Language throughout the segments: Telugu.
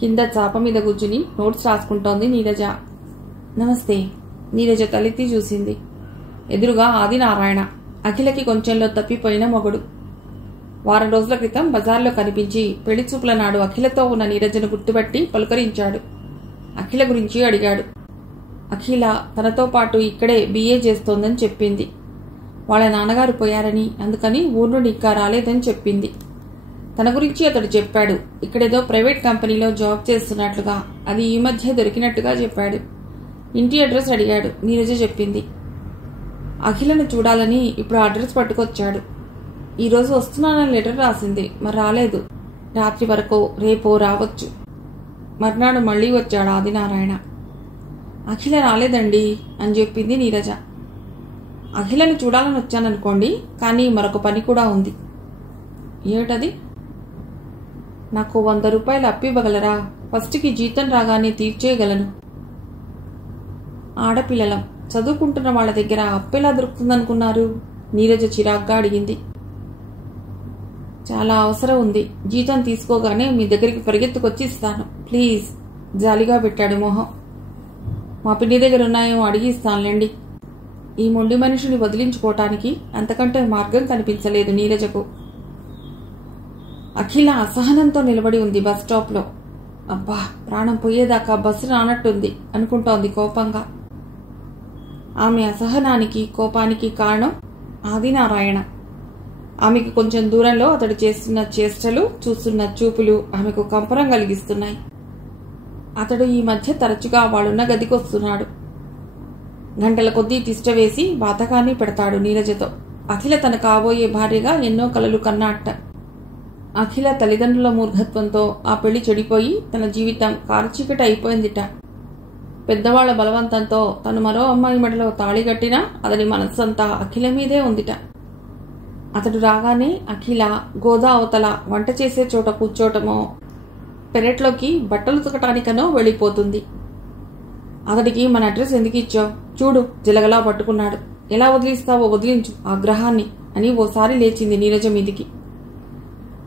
కింద చాప మీద కూర్చుని నోట్స్ రాసుకుంటోంది నీరజ. నమస్తే. నీరజ తలెత్తి చూసింది. ఎదురుగా ఆదినారాయణ, అఖిలకి కొంచెంలో తప్పిపోయిన మొగుడు. వారం రోజుల క్రితం బజార్లో కనిపించి పెళ్లిచూపుల నాడు అఖిలతో ఉన్న నీరజను గుర్తుపట్టి పలుకరించాడు. అఖిల గురించి అడిగాడు. అఖిల తనతో పాటు ఇక్కడే BA చేస్తోందని చెప్పింది. వాళ్ళ నాన్నగారు పోయారని, అందుకని ఊరు నుండి ఇంకా రాలేదని చెప్పింది. తన గురించి అతడు చెప్పాడు. ఇక్కడేదో ప్రైవేట్ కంపెనీలో జాబ్ చేస్తున్నట్లుగా, అది ఈ మధ్య దొరికినట్టుగా చెప్పాడు. ఇంటి అడ్రస్ అడిగాడు. నీరజ చెప్పింది. అఖిలను చూడాలని ఇప్పుడు అడ్రస్ పట్టుకొచ్చాడు. ఈరోజు వస్తున్నానని లెటర్ రాసింది, మరి రాలేదు. రాత్రి వరకు రేపో రావచ్చు. మర్నాడు మళ్లీ వచ్చాడు ఆదినారాయణ. అఖిల రాలేదండి అని చెప్పింది నీరజ. అఖిలను చూడాలని వచ్చాననుకోండి, కానీ మరొక పని కూడా ఉంది. ఏమిటది? నాకు 100 రూపాయలు అప్పివ్వగలరా? ఫస్ట్కి జీతం రాగానే తీర్చేయగలను. ఆడపిల్లలం, చదువుకుంటున్న వాళ్ళ దగ్గర అప్పెలా దొరుకుతుందనుకున్నారు? నీరజ చిరాగ్గా అడిగింది. చాలా అవసరం ఉంది. జీతం తీసుకోగానే మీ దగ్గరికి పరిగెత్తుకొచ్చి ఇస్తాను, ప్లీజ్. జాలిగా పెట్టాడు మొహం. మా పిన్ని దగ్గర ఉన్నాయేమో అడిగి ఇస్తానులేండి. ఈ మొండి మనిషిని వదిలించుకోవటానికి అంతకంటే మార్గం కనిపించలేదు నీరజకు. అఖిల అసహనంతో నిలబడి ఉంది బస్ స్టాప్లో. అబ్బా, ప్రాణం పోయేదాకా బస్సు రానట్టుంది అనుకుంటోంది కోపంగా. ఆమె అసహనానికి, కోపానికి కారణం ఆదినారాయణ. ఆమెకు కొంచెం దూరంలో అతడు చేస్తున్న చేష్టలు, చూస్తున్న చూపులు ఆమెకు కంపరం కలిగిస్తున్నాయి. అతడు ఈ మధ్య తరచుగా వాళ్ళున్న గదికి వస్తున్నాడు. గంటల కొద్దీ తిష్టవేసి బాతకాన్ని పెడతాడు నీరజతో. అఖిల తన కాబోయే భార్యగా ఎన్నో కలలు కన్నాట. అఖిల తల్లిదండ్రుల మూర్ఘత్వంతో ఆ పెళ్లి చెడిపోయి తన జీవితం కారుచీకటి అయిపోయిందిట. పెద్దవాళ్ల బలవంతంతో తను మరో అమ్మాయి మెడలో తాళి కట్టినా అతని మనస్సంతా అఖిల మీదే ఉందిట. అతడు రాగానే అఖిల గోదా అవతల వంట చేసే చోట కూర్చోటమో, పెరట్లోకి బట్టలు ఉతకటానికనో వెళ్ళిపోతుంది. అతడికి మన అడ్రస్ ఎందుకు ఇచ్చావు? చూడు, జలగలా పట్టుకున్నాడు. ఎలా వదిలిస్తావో వదిలించు ఆ గ్రహాన్ని అని ఓసారి లేచింది నీరజ మీదికి.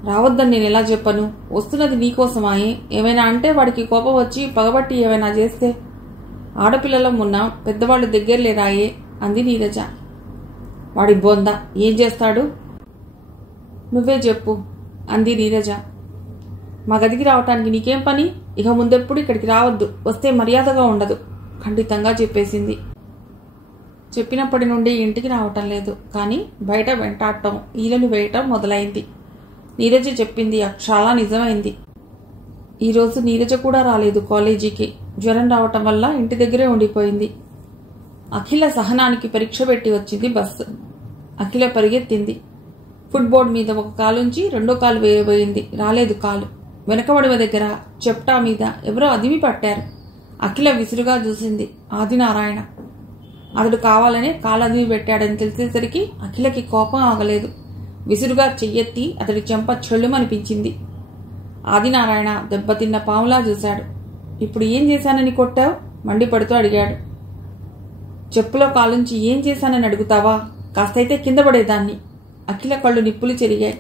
రావద్దని నేను ఎలా చెప్పను? వస్తున్నది నీకోసమాయే. ఏమైనా అంటే వాడికి కోపం వచ్చి పగబట్టి ఏమైనా చేస్తే? ఆడపిల్లలం ఉన్నా పెద్దవాళ్ళు దగ్గర లేరాయే అంది నీరజ. వాడి బొంద ఏం చేస్తాడు? నువ్వే చెప్పు అంది నీరజ. మా గదికి రావటానికి నీకేం పని? ఇక ముందెప్పుడు ఇక్కడికి రావద్దు, వస్తే మర్యాదగా ఉండదు ఖండితంగా చెప్పేసింది. చెప్పినప్పటి నుండి ఇంటికి రావటం లేదు, కానీ బయట వెంటాడటం, ఈలలు వేయటం మొదలైంది. నీరజ చెప్పింది అక్షరాలా నిజమైంది. ఈరోజు నీరజ కూడా రాలేదు కాలేజీకి. జ్వరం రావటం వల్ల ఇంటి దగ్గరే ఉండిపోయింది. అఖిల సహనానికి పరీక్ష పెట్టి వచ్చింది బస్సు. అఖిల పరిగెత్తింది. ఫుట్బోర్డ్ మీద ఒక కాలుంచి రెండో కాలు వేయబోయింది. రాలేదు కాలు. వెనకబడివ దగ్గర చెప్టా మీద ఎవరో అదిమి పట్టారు. అఖిల విసురుగా చూసింది. ఆదినారాయణ. అతడు కావాలనే కాలు అదిమి పెట్టాడని తెలిసేసరికి అఖిలకి కోపం ఆగలేదు. విసురుగా చెయ్యెత్తి అతడి చెంప చెళ్ళుమనిపించింది. ఆదినారాయణ దెబ్బతిన్న పాములా చూశాడు. ఇప్పుడు ఏం చేశానని కొట్టావు? మండిపడుతూ అడిగాడు. చెప్పులో కాలుంచి ఏం చేశానని అడుగుతావా? కాస్తైతే కింద పడేదాన్ని. అఖిల కళ్ళు నిప్పులు చెరిగాయి.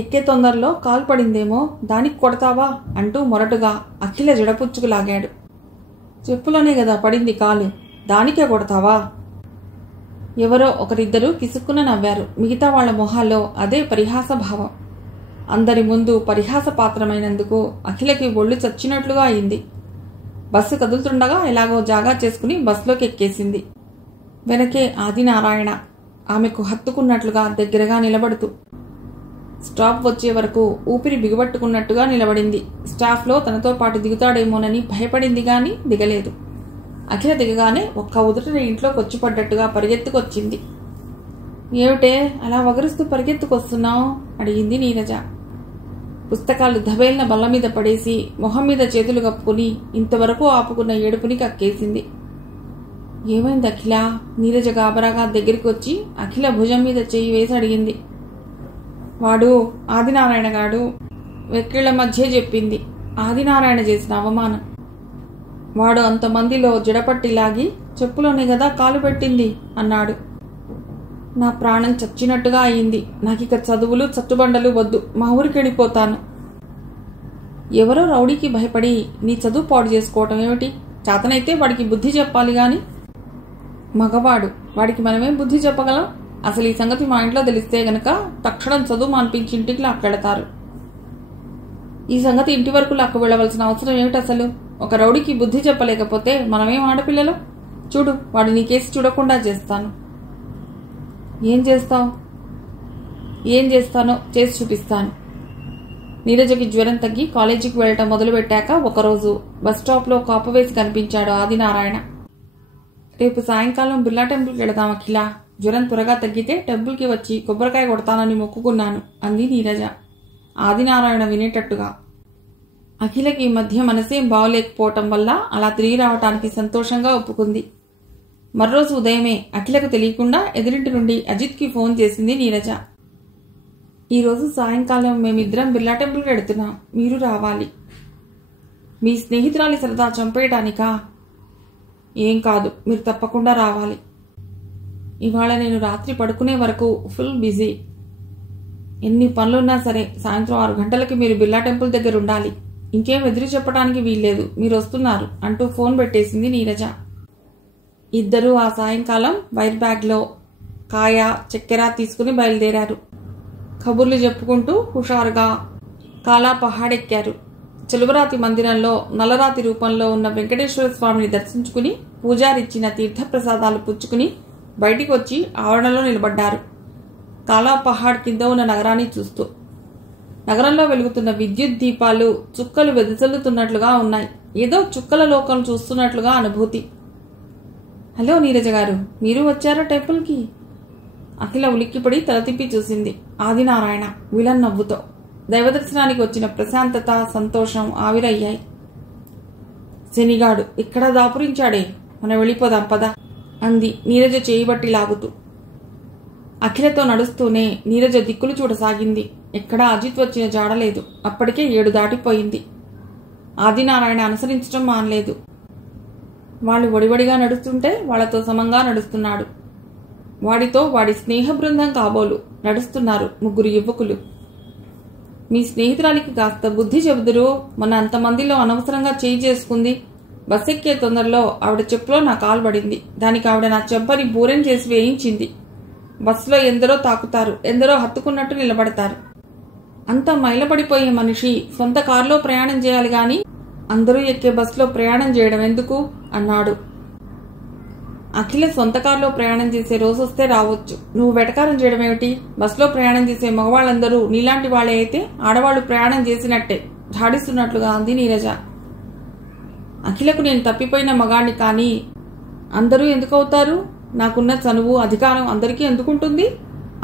ఎక్కే తొందరలో కాలు పడిందేమో, దానికి కొడతావా అంటూ మొరటుగా అఖిల జడపుచ్చుకులాగాడు. చెప్పులోనే కదా పడింది కాలు, దానికే కొడతావా? ఎవరో ఒకరిద్దరూ కిసుక్కున నవ్వారు. మిగతా వాళ్ల మొహాల్లో అదే పరిహాస భావం. అందరి ముందు పరిహాస పాత్రమైనందుకు అఖిలకి ఒళ్ళు చచ్చినట్లుగా అయింది. బస్సు కదులుతుండగా ఎలాగో జాగా చేసుకుని బస్సులోకి ఎక్కేసింది. వెనకే ఆదినారాయణ ఆమెకు హత్తుకున్నట్లుగా దగ్గరగా నిలబడుతూ. స్టాప్ వచ్చే వరకు ఊపిరి బిగుబట్టుకున్నట్టుగా నిలబడింది. స్టాఫ్లో తనతో పాటు దిగుతాడేమోనని భయపడింది గాని దిగలేదు. అఖిల దిగగానే ఒక్క ఉదుటిన ఇంట్లోకి వచ్చి పడ్డట్టుగా పరిగెత్తుకొచ్చింది. ఏమిటే అలా వగరుస్తూ పరిగెత్తుకొస్తున్నావు అడిగింది నీరజ. పుస్తకాలు ధబేల్న బల్ల మీద పడేసి మొహం మీద చేతులు కప్పుకుని ఇంతవరకు ఆపుకున్న ఏడుపుని కక్కేసింది. ఏమైంది అఖిల? నీరజ గాబరాగా దగ్గరికి వచ్చి అఖిల భుజం మీద చెయ్యి వేసి అడిగింది. వాడు ఆదినారాయణ గాడు వెక్కిళ్ల మధ్య చెప్పింది. ఆదినారాయణ చేసిన అవమానం. వాడు అంతమందిలో జడపట్టి లాగి చెప్పులోనే కదా కాలు పెట్టింది అన్నాడు. నా ప్రాణం చచ్చినట్టుగా అయింది. నాకిక చదువులు చట్టుబండలు వద్దు, మా ఊరికి వెళ్ళిపోతాను. ఎవరో రౌడీకి భయపడి నీ చదువు పాడు చేసుకోవటం ఏమిటి? చేతనైతే వాడికి బుద్ధి చెప్పాలి గాని. మగవాడు, వాడికి మనమేం బుద్ధి చెప్పగలం? అసలు ఈ సంగతి మా ఇంట్లో తెలిస్తే గనక తక్షణం చదువు మాన్పించి ఇంటికి లాక్కెడతారు. ఈ సంగతి ఇంటి వరకు లాక్కు వెళ్ళవలసిన అవసరం ఏమిటి అసలు? ఒక రౌడీకి బుద్ధి చెప్పలేకపోతే మనమేం ఆడపిల్లలు? చూడు, వాడు నీ కేసు చూడకుండా చేస్తాను. ఏం చేస్తావు? ఏం చేస్తానో చేసి చూపిస్తాను. నీరజకి జ్వరం తగ్గి కాలేజీకి వెళ్ళటం మొదలుపెట్టాక ఒకరోజు బస్టాప్లో కాపు వేసి కనిపించాడు ఆదినారాయణ. రేపు సాయంకాలం బిర్లా టెంపుల్కి వెళదాం అఖిల. జ్వరం త్వరగా తగ్గితే టెంపుల్కి వచ్చి కొబ్బరికాయ కొడతానని మొక్కుకున్నాను అంది నీరజ ఆదినారాయణ వినేటట్టుగా. అఖిలకి ఈ మధ్య మనసేం బాగోలేకపోవటం వల్ల అలా తిరిగి రావటానికి సంతోషంగా ఒప్పుకుంది. మర్రోజు ఉదయమే అఖిలకు తెలియకుండా ఎదురింటి నుండి అజిత్కి ఫోన్ చేసింది నీరజ. ఈరోజు సాయంకాలం మేమిద్దరం బిర్లా టెంపుల్కి వెడుతున్నాం, మీరు రావాలి. మీ స్నేహితురాలి సరదా చంపేయటానికా? ఏం కాదు, మీరు తప్పకుండా రావాలి. ఇవాళ నేను రాత్రి పడుకునే వరకు ఫుల్ బిజీ. ఎన్ని పనులున్నా సరే సాయంత్రం 6 గంటలకి మీరు బిర్లా టెంపుల్ దగ్గర ఉండాలి. ఇంకేం ఎదురు చెప్పడానికి వీల్లేదు, మీరు వస్తున్నారు అంటూ ఫోన్ పెట్టేసింది నీరజ. ఇద్దరూ ఆ సాయంకాలం వైర్ బ్యాగ్లో కాయ చక్కెర తీసుకుని బయలుదేరారు. కబుర్లు చెప్పుకుంటూ హుషారుగా కాలా పహాడెక్కారు. చెలువరాతి మందిరంలో నల్లరాతి రూపంలో ఉన్న వెంకటేశ్వర స్వామిని దర్శించుకుని పూజారిచ్చిన తీర్థప్రసాదాలు పుచ్చుకుని బయటికి వచ్చి ఆవరణలో నిలబడ్డారు. కాలా పహాడ్ కింద ఉన్న నగరాన్ని చూస్తూ. నగరంలో వెలుగుతున్న విద్యుత్ దీపాలు చుక్కలు వెదజల్లుతున్నట్లుగా ఉన్నాయి. ఏదో చుక్కల లోకం చూస్తున్నట్లుగా అనుభూతి. హలో నీరజ గారు, మీరు వచ్చారా టెంపుల్కి? అఖిల ఉలిక్కిపడి తల తిప్పి చూసింది. ఆదినారాయణ విలన్ నవ్వుతో. దైవదర్శనానికి వచ్చిన ప్రశాంతత సంతోషం ఆవిరయ్యాయి. శనిగాడు ఇక్కడ దాపురించాడే, మనం వెళ్ళిపోదాం పద అంది నీరజ చేయబట్టి లాగుతూ. అఖిలతో నడుస్తూనే నీరజ దిక్కులు చూడసాగింది. ఎక్కడా అజిత్ వచ్చిన జాడలేదు. అప్పటికే 7 దాటిపోయింది. ఆదినారాయణ అనుసరించడం మానలేదు. వాళ్ళు ఒడివడిగా నడుస్తుంటే వాళ్లతో సమంగా నడుస్తున్నాడు. వాడితో వాడి స్నేహ బృందం కాబోలు నడుస్తున్నారు 3 యువకులు. మీ స్నేహితురాలికి కాస్త బుద్ధి చెబుదురు. మొన్న అంతమందిలో అనవసరంగా చేయి చేసుకుంది. బస్ ఎక్కే తొందరలో ఆవిడ చెప్పులో నా కాలు పడింది. దానికి ఆవిడ నా చెంపని బూరెం చేసి వేయించింది. బస్సులో ఎందరో తాకుతారు, ఎందరో హత్తుకున్నట్టు నిలబడతారు. అంత మైలపడిపోయే మనిషి సొంత కారులో ప్రయాణం చేయాలి గాని అందరూ ఎక్కే బస్సులో ప్రయాణం చేయడం ఎందుకు అన్నాడు. అఖిల సొంత కారులో ప్రయాణం చేసే రోజు వస్తే రావచ్చు. నువ్వు వెటకారం చేయడం ఏమిటి? బస్సులో ప్రయాణం చేసే మగవాళ్ళందరూ నీలాంటి వాళ్లే అయితే ఆడవాళ్లు ప్రయాణం చేసినట్టే ఝాడిస్తున్నట్లుగా అంది నీరజ. అఖిలకు నేను తప్పిపోయిన మగాణ్ణి కానీ అందరూ ఎందుకవుతారు? నాకున్న చనువు అధికారం అందరికీ ఎందుకుంటుంది?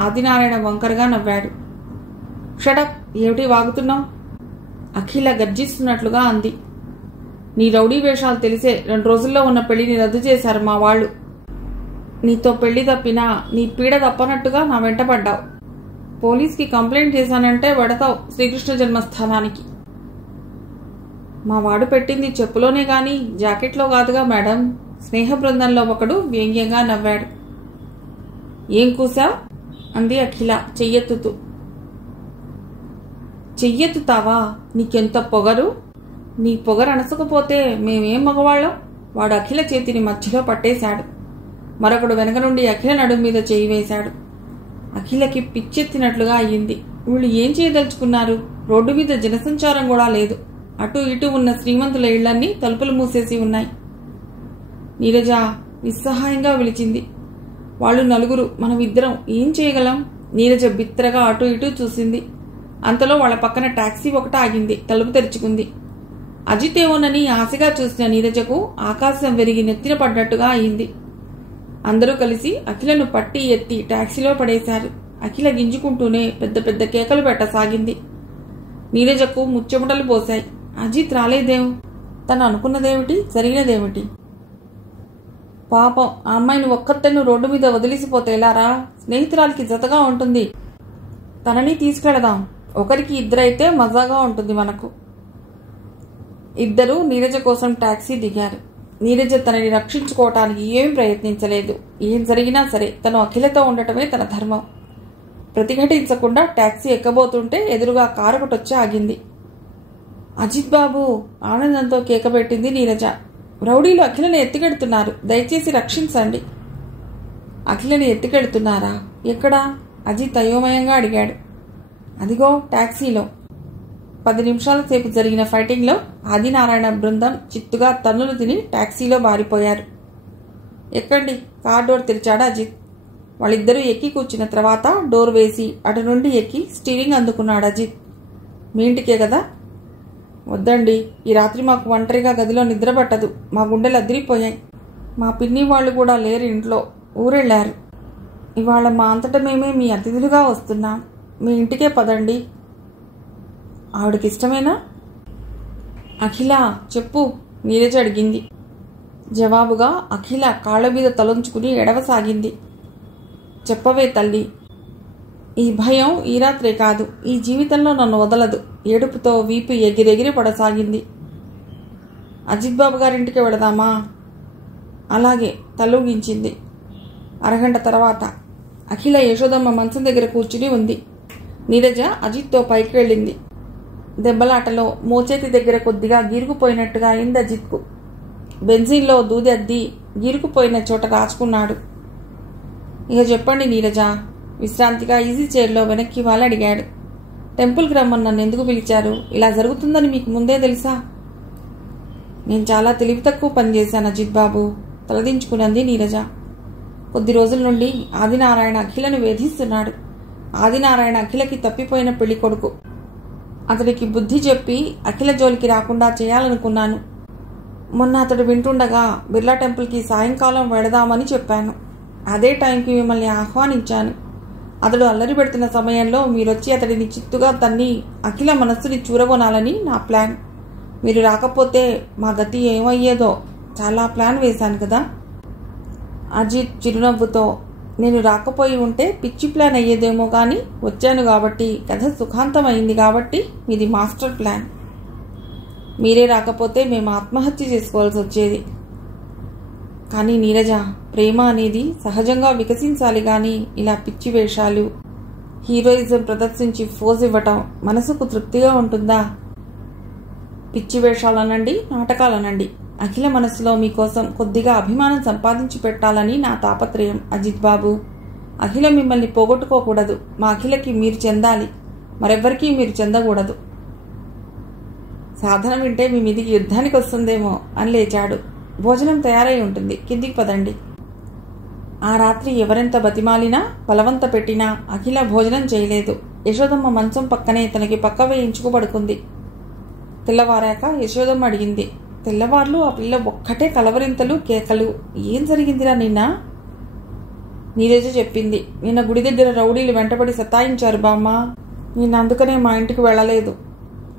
ఆదినారాయణ వంకరగా నవ్వాడు. షడప్, ఏమిటి వాగుతున్నావు? అఖిల గర్జిస్తున్నట్లుగా అంది. నీ రౌడీ వేషాలు తెలిసే 2 రోజుల్లో ఉన్న పెళ్లిని రద్దు చేశారు మా వాళ్ళు. నీతో పెళ్లి తప్పినా నీ పీడ తప్పనట్టుగా నా వెంట పడ్డావు. పోలీస్కి కంప్లైంట్ చేశానంటే వెడతావు శ్రీకృష్ణ జన్మస్థానానికి. మా వాడు పెట్టింది చెప్పులోనే గాని జాకెట్లో కాదుగా మేడం. స్నేహ బృందంలో ఒకడు వ్యంగ్యంగా నవ్వాడు. ఏం కూసావ్ అంది అఖిల చెయ్యెత్తుతూ. చెయ్యెత్తుతావా? నీకెంత పొగరు? నీ పొగరు అనసకపోతే మేమేం మగవాళ్ళం? వాడు అఖిల చేతిని మధ్యలో పట్టేశాడు. మరొకడు వెనక నుండి అఖిల నడుం మీద చేయి వేశాడు. అఖిలకి పిచ్చెత్తినట్లుగా అయ్యింది. వీళ్ళు ఏం చేయదలుచుకున్నారు? రోడ్డు మీద జనసంచారం కూడా లేదు. అటు ఇటు ఉన్న శ్రీమంతుల ఇళ్లన్నీ తలుపులు మూసేసి ఉన్నాయి. నీరజ నిస్సహాయంగా విలిచింది. వాళ్ళు 4, మనమిద్దరం ఏం చేయగలం? నీరజ బిత్తరగా అటు ఇటు చూసింది. అంతలో వాళ్ళ పక్కన టాక్సీ ఒకటి ఆగింది. తలుపు తెరుచుకుంది. అజిత్ ఏమోనని ఆశగా చూసిన నీరజకు ఆకాశం వెరిగి నెత్తిన పడ్డట్టుగా అయింది. అందరూ కలిసి అఖిలను పట్టి ఎత్తి టాక్సీలో పడేశారు. అఖిల గింజుకుంటూనే పెద్ద పెద్ద కేకలు పెట్టసాగింది. నీరజకు ముచ్చెమటలు పోశాయి. అజిత్ రాలేదేం? తను అనుకున్నదేమిటి, జరిగినదేమిటి? పాపం ఆ అమ్మాయిని ఒక్కత్తెను రోడ్డు మీద వదిలిసిపోతే ఎలారా? స్నేహితురాలికి జతగా ఉంటుంది. తనని తీసుకెళదాం. ఒకరికి 2 అయితే మజాగా ఉంటుంది మనకు. ఇద్దరూ నీరజ కోసం టాక్సీ దిగారు. నీరజ తనని రక్షించుకోవటానికి ఏం ప్రయత్నించలేదు. ఏం జరిగినా సరే తను అఖిలతో ఉండటమే తన ధర్మం. ప్రతిఘటించకుండా టాక్సీ ఎక్కబోతుంటే ఎదురుగా కారు ఒకటొచ్చి ఆగింది. అజిత్ బాబు! ఆనందంతో కేకబెట్టింది నీరజ. రౌడీలు అఖిలని ఎత్తుకెడుతున్నారు, దయచేసి రక్షించండి. అఖిలని ఎత్తుకెడుతున్నారా? ఎక్కడా? అజిత్ అయోమయంగా అడిగాడు. అదిగో టాక్సీలో. 10 నిమిషాల సేపు జరిగిన ఫైటింగ్లో ఆదినారాయణ బృందం చిత్తుగా తన్నులు తిని టాక్సీలో బారిపోయారు. ఎక్కండి, కార్ డోర్ తెరిచాడు అజిత్. వాళ్ళిద్దరూ ఎక్కి కూర్చున్న తర్వాత డోర్ వేసి అటు నుండి ఎక్కి స్టీరింగ్ అందుకున్నాడు అజిత్. మీ ఇంటికే కదా? వద్దండి, ఈ రాత్రి మాకు ఒంటరిగా గదిలో నిద్ర పట్టదు. మా గుండెలు అదిరిపోయాయి. మా పిన్ని వాళ్ళు కూడా లేరు ఇంట్లో, ఊరెళ్ళారు. ఇవాళ మా అంతట మేమే మీ అతిథులుగా వస్తున్నాం. మీ ఇంటికే పదండి. ఆవిడకి ఇష్టమేనా? అఖిల చెప్పు, నీరజ అడిగింది. జవాబుగా అఖిల కాళ్ల మీద తలంచుకుని ఎడవసాగింది. చెప్పవే తల్లి. ఈ భయం ఈ రాత్రే కాదు, ఈ జీవితంలో నన్ను వదలదు. ఏడుపుతో వీపు ఎగిరెగిరి పడసాగింది. అజిత్ బాబు గారింటికి వెళదామా? అలాగే, తలూగించింది. అరగంట తర్వాత అఖిల యశోదమ్మ మంచం దగ్గర కూర్చుని ఉంది. నీరజ అజిత్తో పైకి వెళ్ళింది. దెబ్బలాటలో మోచేతి దగ్గర కొద్దిగా గీరుకుపోయినట్టుగా అయింది అజిత్కు. బెంజీన్లో దూది అద్ది గీరుకుపోయిన చోట రాచుకున్నాడు. ఇక చెప్పండి నీరజ, విశ్రాంతిగా ఈజీ చైర్లో వెనక్కి వాళ్ళు అడిగాడు. టెంపుల్కి రమ్మని నన్ను ఎందుకు పిలిచారు? ఇలా జరుగుతుందని మీకు ముందే తెలుసా? నేను చాలా తెలివి తక్కువ పనిచేశాను అజిత్ బాబు, తలదించుకున్నది నీరజ. కొద్ది రోజుల నుండి ఆదినారాయణ అఖిలను వేధిస్తున్నాడు. ఆదినారాయణ అఖిలకి తప్పిపోయిన పెళ్లి కొడుకు. అతడికి బుద్ధి చెప్పి అఖిల జోలికి రాకుండా చేయాలనుకున్నాను. మొన్న అతడు వింటుండగా బిర్లా టెంపుల్కి సాయంకాలం వెళదామని చెప్పాను. అదే టైంకి మిమ్మల్ని ఆహ్వానించాను. అతడు అల్లరి పెడుతున్న సమయంలో మీరొచ్చి అతడిని చిత్తుగా తన్ని అఖిల మనస్సుని చూరగొనాలని నా ప్లాన్. మీరు రాకపోతే మా గతి ఏమయ్యేదో చాలా ప్లాన్ వేశాను కదా. అజిత్ చిరునవ్వుతో, నేను రాకపోయి ఉంటే పిచ్చి ప్లాన్ అయ్యేదేమో కానీ వచ్చాను కాబట్టి కథ సుఖాంతమైంది కాబట్టి మీది మాస్టర్ ప్లాన్. మీరే రాకపోతే మేము ఆత్మహత్య చేసుకోవాల్సి వచ్చేది. కానీ నీరజ, ప్రేమ అనేది సహజంగా వికసించాలి కానీ ఇలా పిచ్చి వేషాలు, హీరోయిజం ప్రదర్శించి ఫోజ్ ఇవ్వటం మనసుకు తృప్తిగా ఉంటుందా? పిచ్చి వేషాలనండి, నాటకాలనండి, అఖిల మనసులో మీకోసం కొద్దిగా అభిమానం సంపాదించి పెట్టాలని నా తాపత్రయం అజిత్ బాబు. అఖిల మిమ్మల్ని పోగొట్టుకోకూడదు. మా అఖిలకి మీరు చెందాలి, మరెవ్వరికీ మీరు చెందకూడదు. సాధన వింటే మీ మీదికి యుద్ధానికి వస్తుందేమో అని లేచాడు. భోజనం తయారై ఉంటుంది, కిందికి పదండి. ఆ రాత్రి ఎవరెంత బతిమాలినా బలవంత పెట్టినా అఖిల భోజనం చేయలేదు. యశోదమ్మ మంచం పక్కనే తనకి పక్క వేయించుకు పడుకుంది. తెల్లవారాక యశోదమ్మ అడిగింది. తెల్లవార్లు ఆ పిల్ల ఒక్కటే కలవరింతలు, కేకలు. ఏం జరిగిందిరా నిన్న? నీరజ చెప్పింది. నిన్న గుడి దగ్గర రౌడీలు వెంటబడి సతాయించారు బామ్మ. నిన్న అందుకనే మా ఇంటికి వెళ్ళలేదు.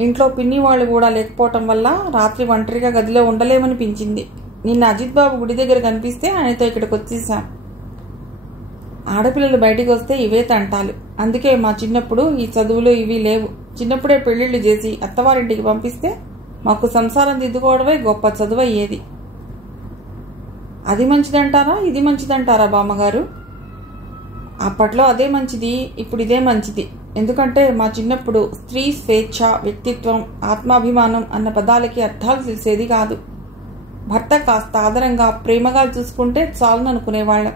ఇంట్లో పిన్ని వాళ్ళు కూడా లేకపోవటం వల్ల రాత్రి ఒంటరిగా గదిలో ఉండలేమనిపించింది. నిన్న అజిత్ బాబు గుడి దగ్గర కనిపిస్తే ఆయనతో ఇక్కడికి వచ్చేసాం. ఆడపిల్లలు బయటికి వస్తే ఇవే తంటాలు. అందుకే మా చిన్నప్పుడు ఈ చదువులు ఇవి లేవు. చిన్నప్పుడే పెళ్లిళ్లు చేసి అత్తవారింటికి పంపిస్తే మాకు సంసారం దిద్దుకోవడమే గొప్ప చదువు అయ్యేది. అది మంచిదంటారా, ఇది మంచిదంటారా బామ్మగారు? అప్పట్లో అదే మంచిది, ఇప్పుడు ఇదే మంచిది. ఎందుకంటే మా చిన్నప్పుడు స్త్రీ స్వేచ్ఛ, వ్యక్తిత్వం, ఆత్మాభిమానం అన్న పదాలకి అర్థాలు తెలిసేది కాదు. భర్త కాస్త ఆదరంగా ప్రేమగా చూసుకుంటే చాలును అనుకునేవాళ్ళం.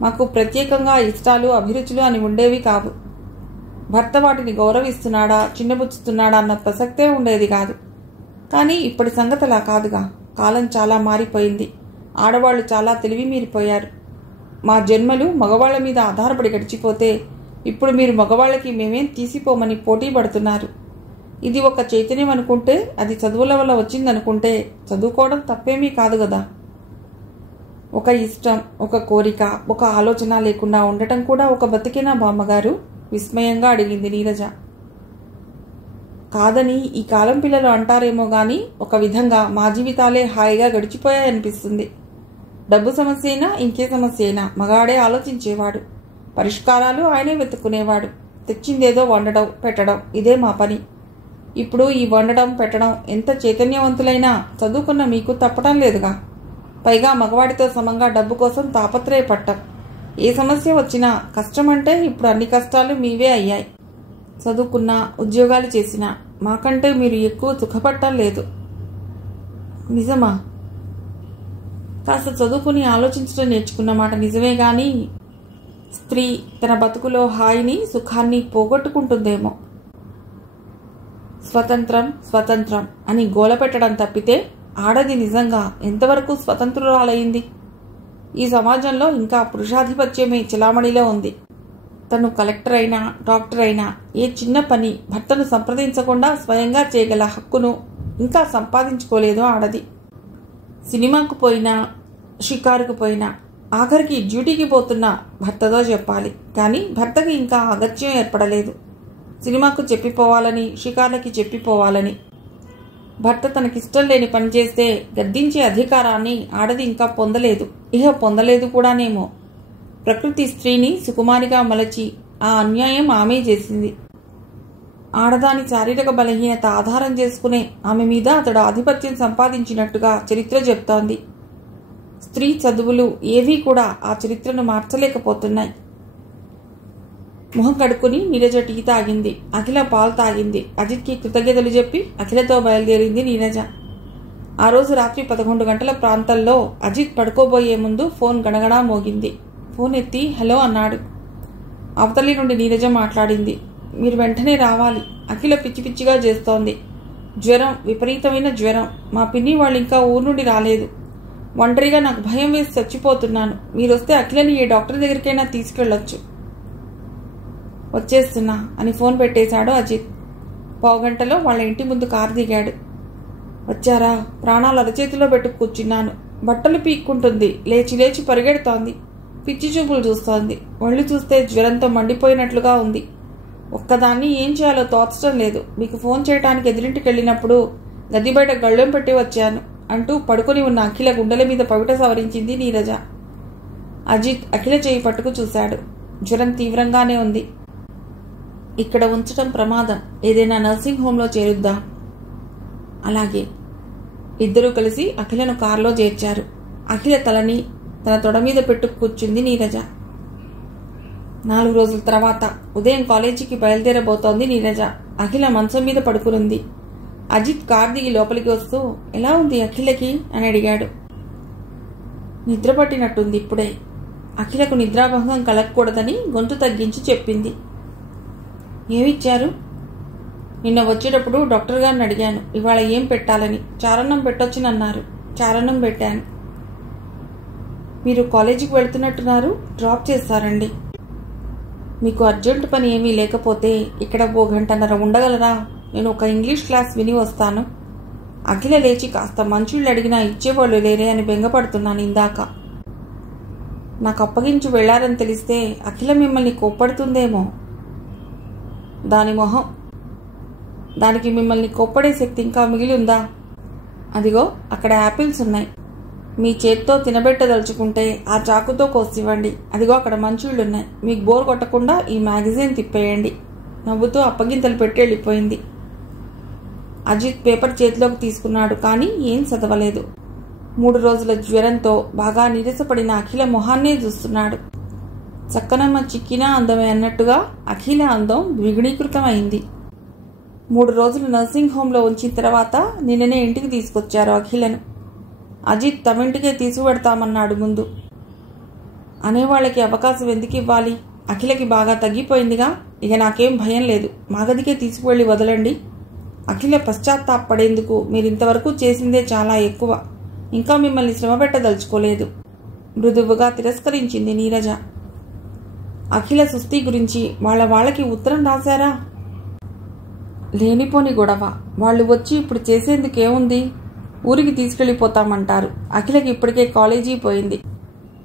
మాకు ప్రత్యేకంగా ఇష్టాలు, అభిరుచులు అని ఉండేవి కావు. భర్త వాటిని గౌరవిస్తున్నాడా, చిన్నబుచ్చుతున్నాడా అన్న ప్రసక్తే ఉండేది కాదు. కానీ ఇప్పటి సంగతి అలా కాదుగా. కాలం చాలా మారిపోయింది. ఆడవాళ్లు చాలా తెలివి మీరిపోయారు. మా జన్మలు మగవాళ్ల మీద ఆధారపడి గడిచిపోతే ఇప్పుడు మీరు మగవాళ్ళకి మేమేం తీసిపోమని పోటీ పడుతున్నారు. ఇది ఒక చైతన్యం అనుకుంటే, అది చదువుల వల్ల వచ్చిందనుకుంటే చదువుకోవడం తప్పేమీ కాదు కదా. ఒక ఇష్టం, ఒక కోరిక, ఒక ఆలోచన లేకుండా ఉండటం కూడా ఒక బతికేనా బామ్మగారు? విస్మయంగా అడిగింది నీరజ. కాదని ఈ కాలం పిల్లలు అంటారేమో గాని ఒక విధంగా మా జీవితాలే హాయిగా గడిచిపోయాయనిపిస్తుంది. డబ్బు సమస్య అయినా ఇంకే సమస్య అయినా మగాడే ఆలోచించేవాడు. పరిష్కారాలు ఆయనే వెతుక్కునేవాడు. తెచ్చిందేదో వండడం, పెట్టడం, ఇదే మా పని. ఇప్పుడు ఈ వండడం, పెట్టడం ఎంత చైతన్యవంతులైనా చదువుకున్న మీకు తప్పటం లేదుగా. పైగా మగవాడితో సమంగా డబ్బు కోసం తాపత్రయపట్టం. ఏ సమస్య వచ్చినా కష్టమంటే ఇప్పుడు అన్ని కష్టాలు మీవే అయ్యాయి. చదువుకున్నా, ఉద్యోగాలు చేసినా మాకంటే మీరు ఎక్కువ సుఖపట్టం లేదు. నిజమా? కాస్త చదువుకుని ఆలోచించడం నేర్చుకున్న మాట నిజమే గాని స్త్రీ తన బతుకులో హాయిని సుఖాన్ని పోగొట్టుకుంటుందేమో. స్వతంత్రం స్వతంత్రం అని గోలపెట్టడం తప్పితే ఆడది నిజంగా ఎంతవరకు స్వతంత్రురాలయ్యింది? ఈ సమాజంలో ఇంకా పురుషాధిపత్యమే చెలామణిలో ఉంది. తను కలెక్టర్ అయినా డాక్టర్ అయినా ఏ చిన్న పని భర్తను సంప్రదించకుండా స్వయంగా చేయగల హక్కును ఇంకా సంపాదించుకోలేదు ఆడది. సినిమాకు పోయినా షికారుకు పోయినా ఆఖరికి డ్యూటీకి పోతున్నా భర్తతో చెప్పాలి. కానీ భర్తకి ఇంకా అగత్యం ఏర్పడలేదు. సినిమాకు చెప్పిపోవాలని, షికార్లకి చెప్పిపోవాలని. భర్త తనకిష్టం లేని పని చేస్తే గద్దించే అధికారాన్ని ఆడది ఇంకా పొందలేదు. ఇహ పొందలేదు కూడానేమో. ప్రకృతి స్త్రీని సుకుమారిగా మలచి ఆ అన్యాయం ఆమె చేసింది. ఆడదాని శారీరక బలహీనత ఆధారం చేసుకునే ఆమె మీద అతడు ఆధిపత్యం సంపాదించినట్టుగా చరిత్ర చెప్తోంది. స్త్రీ చదువులు ఏవీ కూడా ఆ చరిత్రను మార్చలేకపోతున్నాయి. మొహం కడుక్కుని నీరజ టీ తాగింది. అఖిల పాలు తాగింది. అజిత్కి కృతజ్ఞతలు చెప్పి అఖిలతో బయలుదేరింది నీరజ. ఆ రోజు రాత్రి 11 గంటల ప్రాంతంలో అజిత్ పడుకోబోయే ముందు ఫోన్ గణగణా మోగింది. ఫోన్ ఎత్తి హలో అన్నాడు. అవతలి నుండి నీరజ మాట్లాడింది. మీరు వెంటనే రావాలి. అఖిల పిచ్చి పిచ్చిగా చేస్తోంది. జ్వరం, విపరీతమైన జ్వరం. మా పిన్ని వాళ్ళు ఇంకా ఊరు నుండి రాలేదు. ఒంటరిగా నాకు భయం వేసి చచ్చిపోతున్నాను. మీరొస్తే అఖిలని ఏ డాక్టర్ దగ్గరికైనా తీసుకెళ్లొచ్చు. వచ్చేస్తున్నా అని ఫోన్ పెట్టేశాడు అజిత్. పావుగంటలో వాళ్ళ ఇంటి ముందు కారు దిగాడు. వచ్చారా? ప్రాణాలు అరచేతిలో పెట్టు కూర్చున్నాను. బట్టలు పీక్కుంటుంది. లేచి లేచి పరిగెడుతోంది. పిచ్చి చూపులు చూస్తోంది. ఒళ్ళు చూస్తే జ్వరంతో మండిపోయినట్లుగా ఉంది. ఒక్కదాన్ని ఏం చేయాలో తోచడం లేదు. మీకు ఫోన్ చేయడానికి ఎదురింటికి వెళ్ళినప్పుడు గది బయట గళ్ళెం పెట్టి వచ్చాను అంటూ పడుకొని ఉన్న అఖిల గుండెల మీద పవిట సవరించింది నీరజ. అజిత్ అఖిల చేయి పట్టుకు చూశాడు. జ్వరం తీవ్రంగానే ఉంది. ఇక్కడ ఉంచడం ప్రమాదం. ఏదైనా నర్సింగ్ హోంలో చేరుద్దాం. అలాగే. ఇద్దరూ కలిసి అఖిలను కారులో చేర్చారు. అఖిల తలని తన తొడ మీద పెట్టు కూర్చుంది నీరజ. 4 రోజుల తర్వాత ఉదయం కాలేజీకి బయలుదేరబోతోంది నీరజ. అఖిల మంచం మీద పడుకునుంది. అజిత్ కార్ దిగి లోపలికి వస్తూ ఎలా ఉంది అఖిలకి అని అడిగాడు. నిద్ర పట్టినట్టుంది ఇప్పుడే. అఖిలకు నిద్రాభంగం కలగకూడదని గొంతు తగ్గించి చెప్పింది. ఏమిచ్చారు? నిన్న వచ్చేటప్పుడు డాక్టర్ గారిని అడిగాను ఇవాళ ఏం పెట్టాలని. చారణం పెట్టొచ్చునన్నారు. చారణం పెట్టాను. మీరు కాలేజీకి వెళ్తున్నట్టున్నారు. డ్రాప్ చేస్తారండి. మీకు అర్జెంట్ పని ఏమీ లేకపోతే ఇక్కడ 1 గంటన్నర ఉండగలరా? నేను ఒక ఇంగ్లీష్ క్లాస్ విని వస్తాను. అఖిల లేచి కాస్త మంచుళ్ళు అడిగినా ఇచ్చేవాళ్ళు లేరే అని బెంగపడుతున్నాను ఇందాక. నాకు అప్పగించి వెళ్లారని తెలిస్తే అఖిల మిమ్మల్ని కోప్పడుతుందేమో. దాని మొహం. దానికి మిమ్మల్ని కోప్పడే శక్తి ఇంకా మిగిలి ఉందా? అదిగో అక్కడ యాపిల్స్ ఉన్నాయి. మీ చేత్తో తినబెట్టదలుచుకుంటే ఆ చాకుతో కోసివ్వండి. అదిగో అక్కడ మంచుళ్ళున్నాయి. మీకు బోర్ కొట్టకుండా ఈ మ్యాగజైన్ తిప్పేయండి. నవ్వుతూ అప్పగింతలు పెట్టి వెళ్ళిపోయింది. అజిత్ పేపర్ చేతిలోకి తీసుకున్నాడు. కానీ ఏం చదవలేదు. 3 రోజుల జ్వరంతో బాగా నీరసపడిన అఖిల మొహాన్నే చూస్తున్నాడు. చక్కనమ్మ చిక్కినా అందమే అన్నట్టుగా అఖిల అందం ద్విగుణీకృతమైంది. 3 రోజులు నర్సింగ్ హోంలో ఉంచిన తర్వాత నిన్ననే ఇంటికి తీసుకొచ్చారు అఖిలను. అజిత్ తమింటికే తీసుకువెడతామన్నాడు ముందు. అనేవాళ్ళకి అవకాశం ఎందుకు ఇవ్వాలి? అఖిలకి బాగా తగ్గిపోయిందిగా. ఇక నాకేం భయం లేదు. మా గదికే తీసుకువెళ్ళి వదలండి. అఖిల పశ్చాత్తాపడేందుకు మీరింతవరకు చేసిందే చాలా ఎక్కువ. ఇంకా మిమ్మల్ని శ్రమ పెట్టదలుచుకోలేదు. మృదువుగా తిరస్కరించింది నీరజ. అఖిల సుస్థి గురించి వాళ్ళకి ఉత్తరం రాశారా? లేనిపోని గొడవ. వాళ్ళు వచ్చి ఇప్పుడు చేసేందుకేముంది? ఊరికి తీసుకెళ్లిపోతామంటారు. అఖిలకి ఇప్పటికే కాలేజీ పోయింది.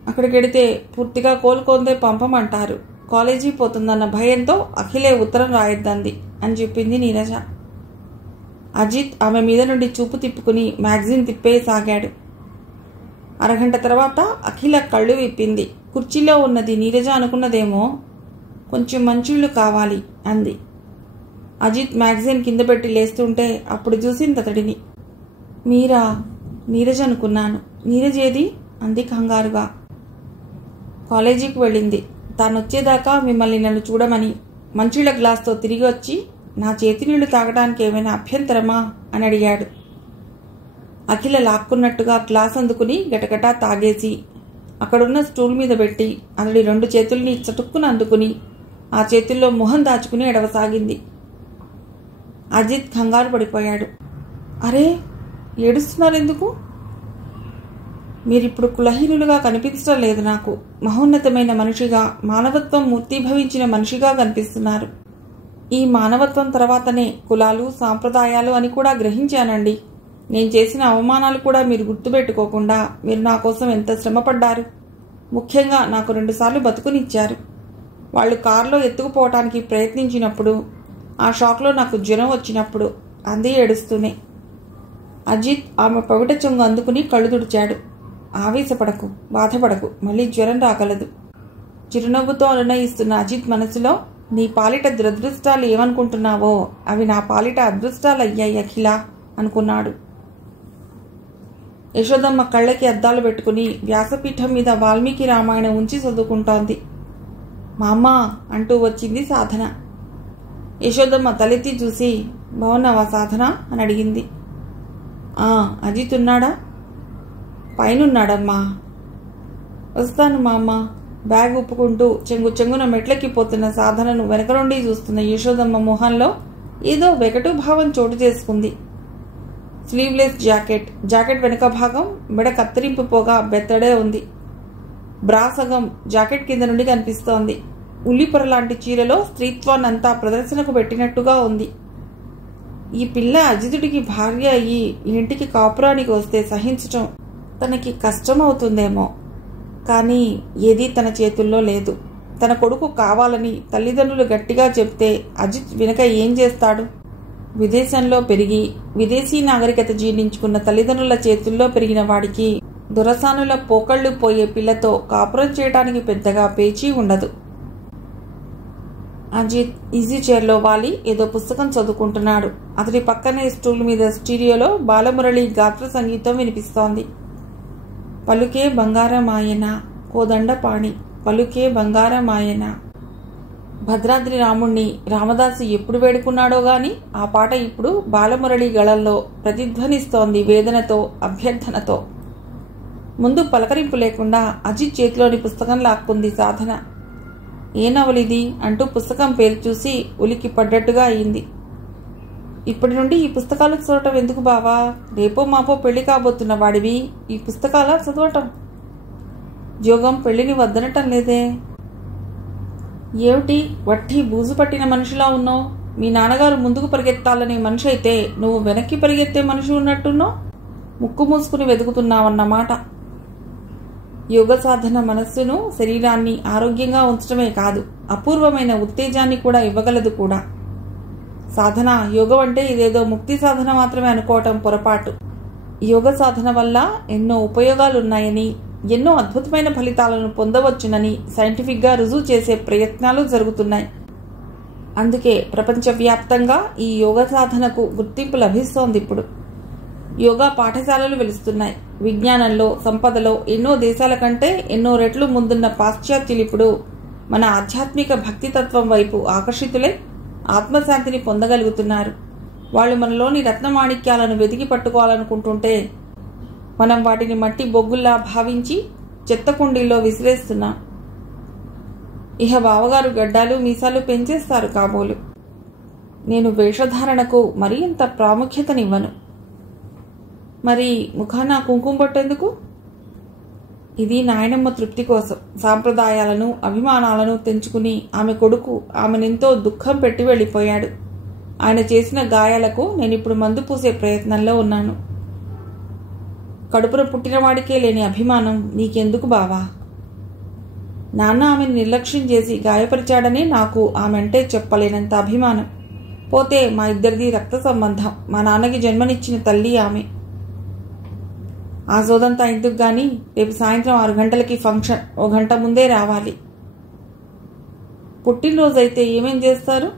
అక్కడికెడితే పూర్తిగా కోలుకోందే పంపమంటారు. కాలేజీ పోతుందన్న భయంతో అఖిలే ఉత్తరం రాయొద్దంది అని చెప్పింది నీరజ. అజిత్ ఆమె మీద నుండి చూపు తిప్పుకుని మ్యాగజైన్ తిప్పేసాగాడు. అరగంట తర్వాత అఖిల కళ్ళు విప్పింది. కుర్చీలో ఉన్నది నీరజ అనుకున్నదేమో. కొంచెం మంచిళ్ళు కావాలి అంది. అజిత్ మ్యాగజైన్ కింద పెట్టి లేస్తుంటే అప్పుడు చూసింది అతడిని. మీరా? నీరజ అనుకున్నాను. నీరజేది అంది కంగారుగా. కాలేజీకి వెళ్ళింది. తానొచ్చేదాకా మిమ్మల్ని నన్ను చూడమని మంచిళ్ళ గ్లాస్తో తిరిగి వచ్చి నా చేతి నీళ్లు తాగడానికి ఏమైనా అభ్యంతరమా అని అడిగాడు. అఖిల లాక్కున్నట్టుగా గ్లాస్ అందుకుని గటగటా తాగేసి అక్కడున్న స్టూల్ మీద పెట్టి అతడి 2 చేతుల్ని చటుక్కున అందుకుని ఆ చేతుల్లో మొహం దాచుకుని ఎడవసాగింది. అజిత్ కంగారు పడిపోయాడు. అరే, ఏడుస్తున్నారెందుకు? మీరిప్పుడు కులహీనులుగా కనిపించడం లేదు నాకు. మహోన్నతమైన మనిషిగా, మానవత్వం మూర్తిభవించిన మనిషిగా కనిపిస్తున్నారు. ఈ మానవత్వం తర్వాతనే కులాలు, సాంప్రదాయాలు అని కూడా గ్రహించానండి. నేను చేసిన అవమానాలు కూడా మీరు గుర్తుపెట్టుకోకుండా మీరు నా కోసం ఎంత శ్రమపడ్డారు. ముఖ్యంగా నాకు 2 సార్లు బతుకునిచ్చారు. వాళ్ళు కారులో ఎత్తుకుపోవటానికి ప్రయత్నించినప్పుడు, ఆ షాక్లో నాకు జ్వరం వచ్చినప్పుడు అంది ఏడుస్తూనే. అజిత్ ఆమె పవిట చెంగు అందుకుని కళ్ళు తుడిచాడు. ఆవేశపడకు, బాధపడకు, మళ్ళీ జ్వరం రాగలదు. చిరునవ్వుతో అనునయిస్తున్న అజిత్ మనసులో, నీ పాలిట దురదృష్టాలు ఏమనుకుంటున్నావో అవి నా పాలిట అదృష్టాలు అయ్యాయి అఖిల అనుకున్నాడు. యశోదమ్మ కళ్ళకి అద్దాలు పెట్టుకుని వ్యాసపీఠం మీద వాల్మీకి రామాయణం ఉంచి చదువుకుంటోంది. మామా అంటూ వచ్చింది సాధన. యశోదమ్మ తలెత్తి చూసి, బాగున్నావా సాధన అని అడిగింది. అజిత్ ఉన్నాడా? పైనున్నాడమ్మా. వస్తాను మా అమ్మ. బ్యాగ్ ఉప్పుకుంటూ చెంగు చెంగున మెట్లెక్కిపోతున్న సాధనను వెనక నుండి చూస్తున్న యశోదమ్మ మొహంలో ఏదో వెగటు భావం చోటు చేసుకుంది. స్లీవ్లెస్ జాకెట్ వెనక భాగం మెడ కత్తిరింపు పోగా బెత్తడే ఉంది. బ్రా సగం జాకెట్ కింద నుండి కనిపిస్తోంది. ఉల్లిపొర లాంటి చీరలో స్త్రీత్వాన్నంతా ప్రదర్శనకు పెట్టినట్టుగా ఉంది. ఈ పిల్ల అజితుడికి భార్య అయ్యి ఇంటికి కాపురానికి వస్తే సహించటం తనకి కష్టమవుతుందేమో. కానీ ఏదీ తన చేతుల్లో లేదు. తన కొడుకు కావాలని తల్లిదండ్రులు గట్టిగా చెప్తే అజిత్ వినక ఏం చేస్తాడు? విదేశంలో పెరిగి విదేశీ నాగరికత జీర్ణించుకున్న తల్లిదండ్రుల చేతుల్లో పెరిగిన వాడికి దొరసానుల పోకళ్లు పోయే పిల్లతో కాపురం చేయడానికి పెద్దగా పేచీ ఉండదు. అజిత్ ఈజీ చైర్లో వాలి ఏదో పుస్తకం చదువుకుంటున్నాడు. అతడి పక్కనే స్టూల్ మీద స్టీరియోలో బాలమురళి గాత్ర సంగీతం వినిపిస్తోంది. పలుకే బంగారమాయన కోదండపాణి, పలుకే బంగారమాయన. భద్రాద్రి రాముణ్ణి రామదాసు ఎప్పుడు వేడుకున్నాడో గాని ఆ పాట ఇప్పుడు బాలమురళి గళల్లో ప్రతిధ్వనిస్తోంది వేదనతో, అభ్యర్థనతో. ముందు పలకరింపు లేకుండా అజిత్ చేతిలోని పుస్తకం లాక్కుంది సాధన. ఏ నవలిది అంటూ పుస్తకం పేరు చూసి ఉలికి పడ్డట్టుగా అయింది. ఇప్పటి నుండి ఈ పుస్తకాలు చదవటం ఎందుకు బావా? రేపో మాపో పెళ్లి కాబోతున్న వాడివి ఈ పుస్తకాల చదవటం? జోగం పెళ్లిని వద్దనటం లేదే. ఏమిటి వట్టి బూజు పట్టిన మనిషిలా ఉన్నావు? మీ నాన్నగారు ముందుకు పరిగెత్తాలనే మనిషి అయితే నువ్వు వెనక్కి పరిగెత్తే మనిషి ఉన్నట్టున్నావు. ముక్కు మూసుకుని వెతుకుతున్నావన్నమాట. యోగ సాధన మనస్సును, శరీరాన్ని ఆరోగ్యంగా ఉంచడమే కాదు, అపూర్వమైన ఉత్తేజాన్ని కూడా ఇవ్వగలదు కూడా. సాధన యోగం అంటే ఇదేదో ముక్తి సాధన మాత్రమే అనుకోవటం పొరపాటు. యోగ సాధన వల్ల ఎన్నో ఉపయోగాలున్నాయని, ఎన్నో అద్భుతమైన ఫలితాలను పొందవచ్చునని సైంటిఫిక్గా రుజువు చేసే ప్రయత్నాలు జరుగుతున్నాయి. అందుకే ప్రపంచవ్యాప్తంగా ఈ యోగ సాధనకు గుర్తింపు లభిస్తోంది. ఇప్పుడు యోగా పాఠశాలలు వెలుస్తున్నాయి. విజ్ఞానంలో, సంపదలో ఎన్నో దేశాల కంటే ఎన్నో రెట్లు ముందున్న పాశ్చాత్యులు ఇప్పుడు మన ఆధ్యాత్మిక భక్తితత్వం వైపు ఆకర్షితులై ఆత్మశాంతిని పొందగలుగుతున్నారు. వాళ్ళు మనలోని రత్నమాణిక్యాలను వెతికి పట్టుకోవాలనుకుంటుంటే మనం వాటిని మట్టి బొగ్గుల్లా భావించి చెత్త కుండీల్లో విసిరేస్తున్నాం. ఇహ బావగారు గడ్డాలు మీసాలు పెంచేస్తారు కాబోలు. నేను వేషధారణకు మరీ ఇంత ప్రాముఖ్యతనివ్వను. మరి ముఖాన కుంకుమ పట్టేందుకు? ఇది నాయనమ్మ తృప్తి కోసం. సాంప్రదాయాలను, అభిమానాలను తెంచుకుని ఆమె కొడుకు ఆమెనెంతో దుఃఖం పెట్టి వెళ్ళిపోయాడు. ఆయన చేసిన గాయాలకు నేనిప్పుడు మందు పూసే ప్రయత్నంలో ఉన్నాను. కడుపున పుట్టినవాడికే లేని అభిమానం నీకెందుకు బావా? నాన్న ఆమెను నిర్లక్ష్యం చేసి గాయపరిచాడనే నాకు ఆమెంటే చెప్పలేనంత అభిమానం. పోతే మా ఇద్దరిది రక్త సంబంధం. మా నాన్నకి జన్మనిచ్చిన తల్లి ఆమె. ఆ సోదంతా ఎందుకు గాని రేపు సాయంత్రం 6 గంటలకి ఫంక్షన్. 1 గంట ముందే రావాలి. పుట్టినరోజైతే ఏమేం చేస్తారు?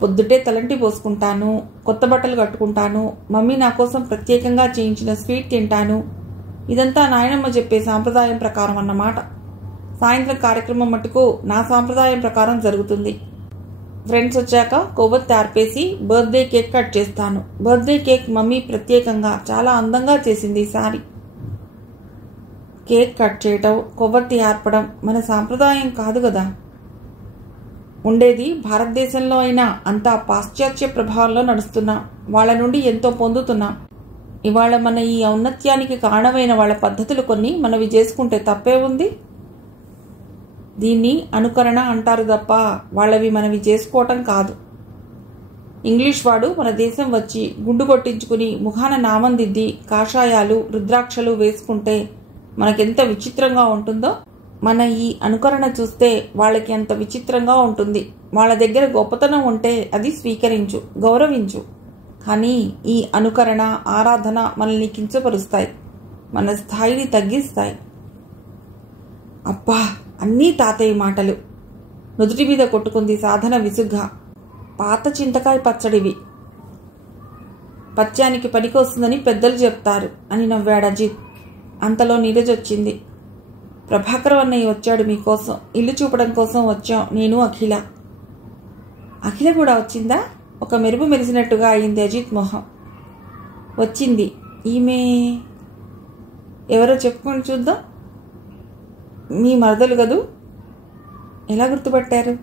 పొద్దుటే తలంటి పోసుకుంటాను, కొత్త బట్టలు కట్టుకుంటాను, మమ్మీ నా కోసం ప్రత్యేకంగా చేయించిన స్వీట్ తింటాను. ఇదంతా నాయనమ్మ చెప్పే సాంప్రదాయం ప్రకారం అన్నమాట. సాయంత్రం కార్యక్రమం మటుకు నా సాంప్రదాయం ప్రకారం జరుగుతుంది. ఫ్రెండ్స్ వచ్చాక కొవ్వొత్తి ఆర్పేసి బర్త్డే కేక్ కట్ చేస్తాను. బర్త్డే కేక్ మమ్మీ ప్రత్యేకంగా చాలా అందంగా చేసింది ఈసారి. కేక్ కట్ చేయటం, కొవ్వొత్తి ఆర్పడం మన సాంప్రదాయం కాదు కదా. ఉండేది భారతదేశంలో అయినా అంతా పాశ్చాత్య ప్రభావంలో నడుస్తున్నాం. వాళ్ళ నుండి ఎంతో పొందుతున్నాం. ఇవాళ మన ఈ ఔన్నత్యానికి కారణమైన వాళ్ళ పద్ధతులు కొన్ని మనవి చేసుకుంటే తప్పే ఉంది. దీన్ని అనుకరణ అంటారు తప్ప వాళ్ళవి మనవి చేసుకోవటం కాదు. ఇంగ్లీష్ వాడు మన దేశం వచ్చి గుండు కొట్టించుకుని ముఖాన నామం దిద్ది కాషాయాలు రుద్రాక్షలు వేసుకుంటే మనకెంత విచిత్రంగా ఉంటుందో మన ఈ అనుకరణ చూస్తే వాళ్ళకి ఎంత విచిత్రంగా ఉంటుంది. వాళ్ళ దగ్గర గొప్పతనం ఉంటే అది స్వీకరించు, గౌరవించు. కానీ ఈ అనుకరణ, ఆరాధన మనల్ని కించపరుస్తాయి, మన స్థాయిని తగ్గిస్తాయి. అబ్బా, అన్నీ తాతయ్య మాటలు. నుదుటి మీద కొట్టుకుంది సాధన విసుగ్గా. పాత చింతకాయ పచ్చడివి, పచ్చానికి పనికొస్తుందని పెద్దలు చెప్తారు అని నవ్వాడు అజిత్. అంతలో నీరజ్ వచ్చింది. ప్రభాకర్ అన్నయ్య వచ్చాడు మీకోసం, ఇల్లు చూపడం కోసం వచ్చాం నేను అఖిల. అఖిల కూడా వచ్చిందా? ఒక మెరుపు మెరిసినట్టుగా అయింది అజిత్ మొహం. వచ్చింది. ఈమె ఎవరో చెప్పుకొని చూద్దాం. మీ మరదలు గదు. ఎలా గుర్తుపట్టారు?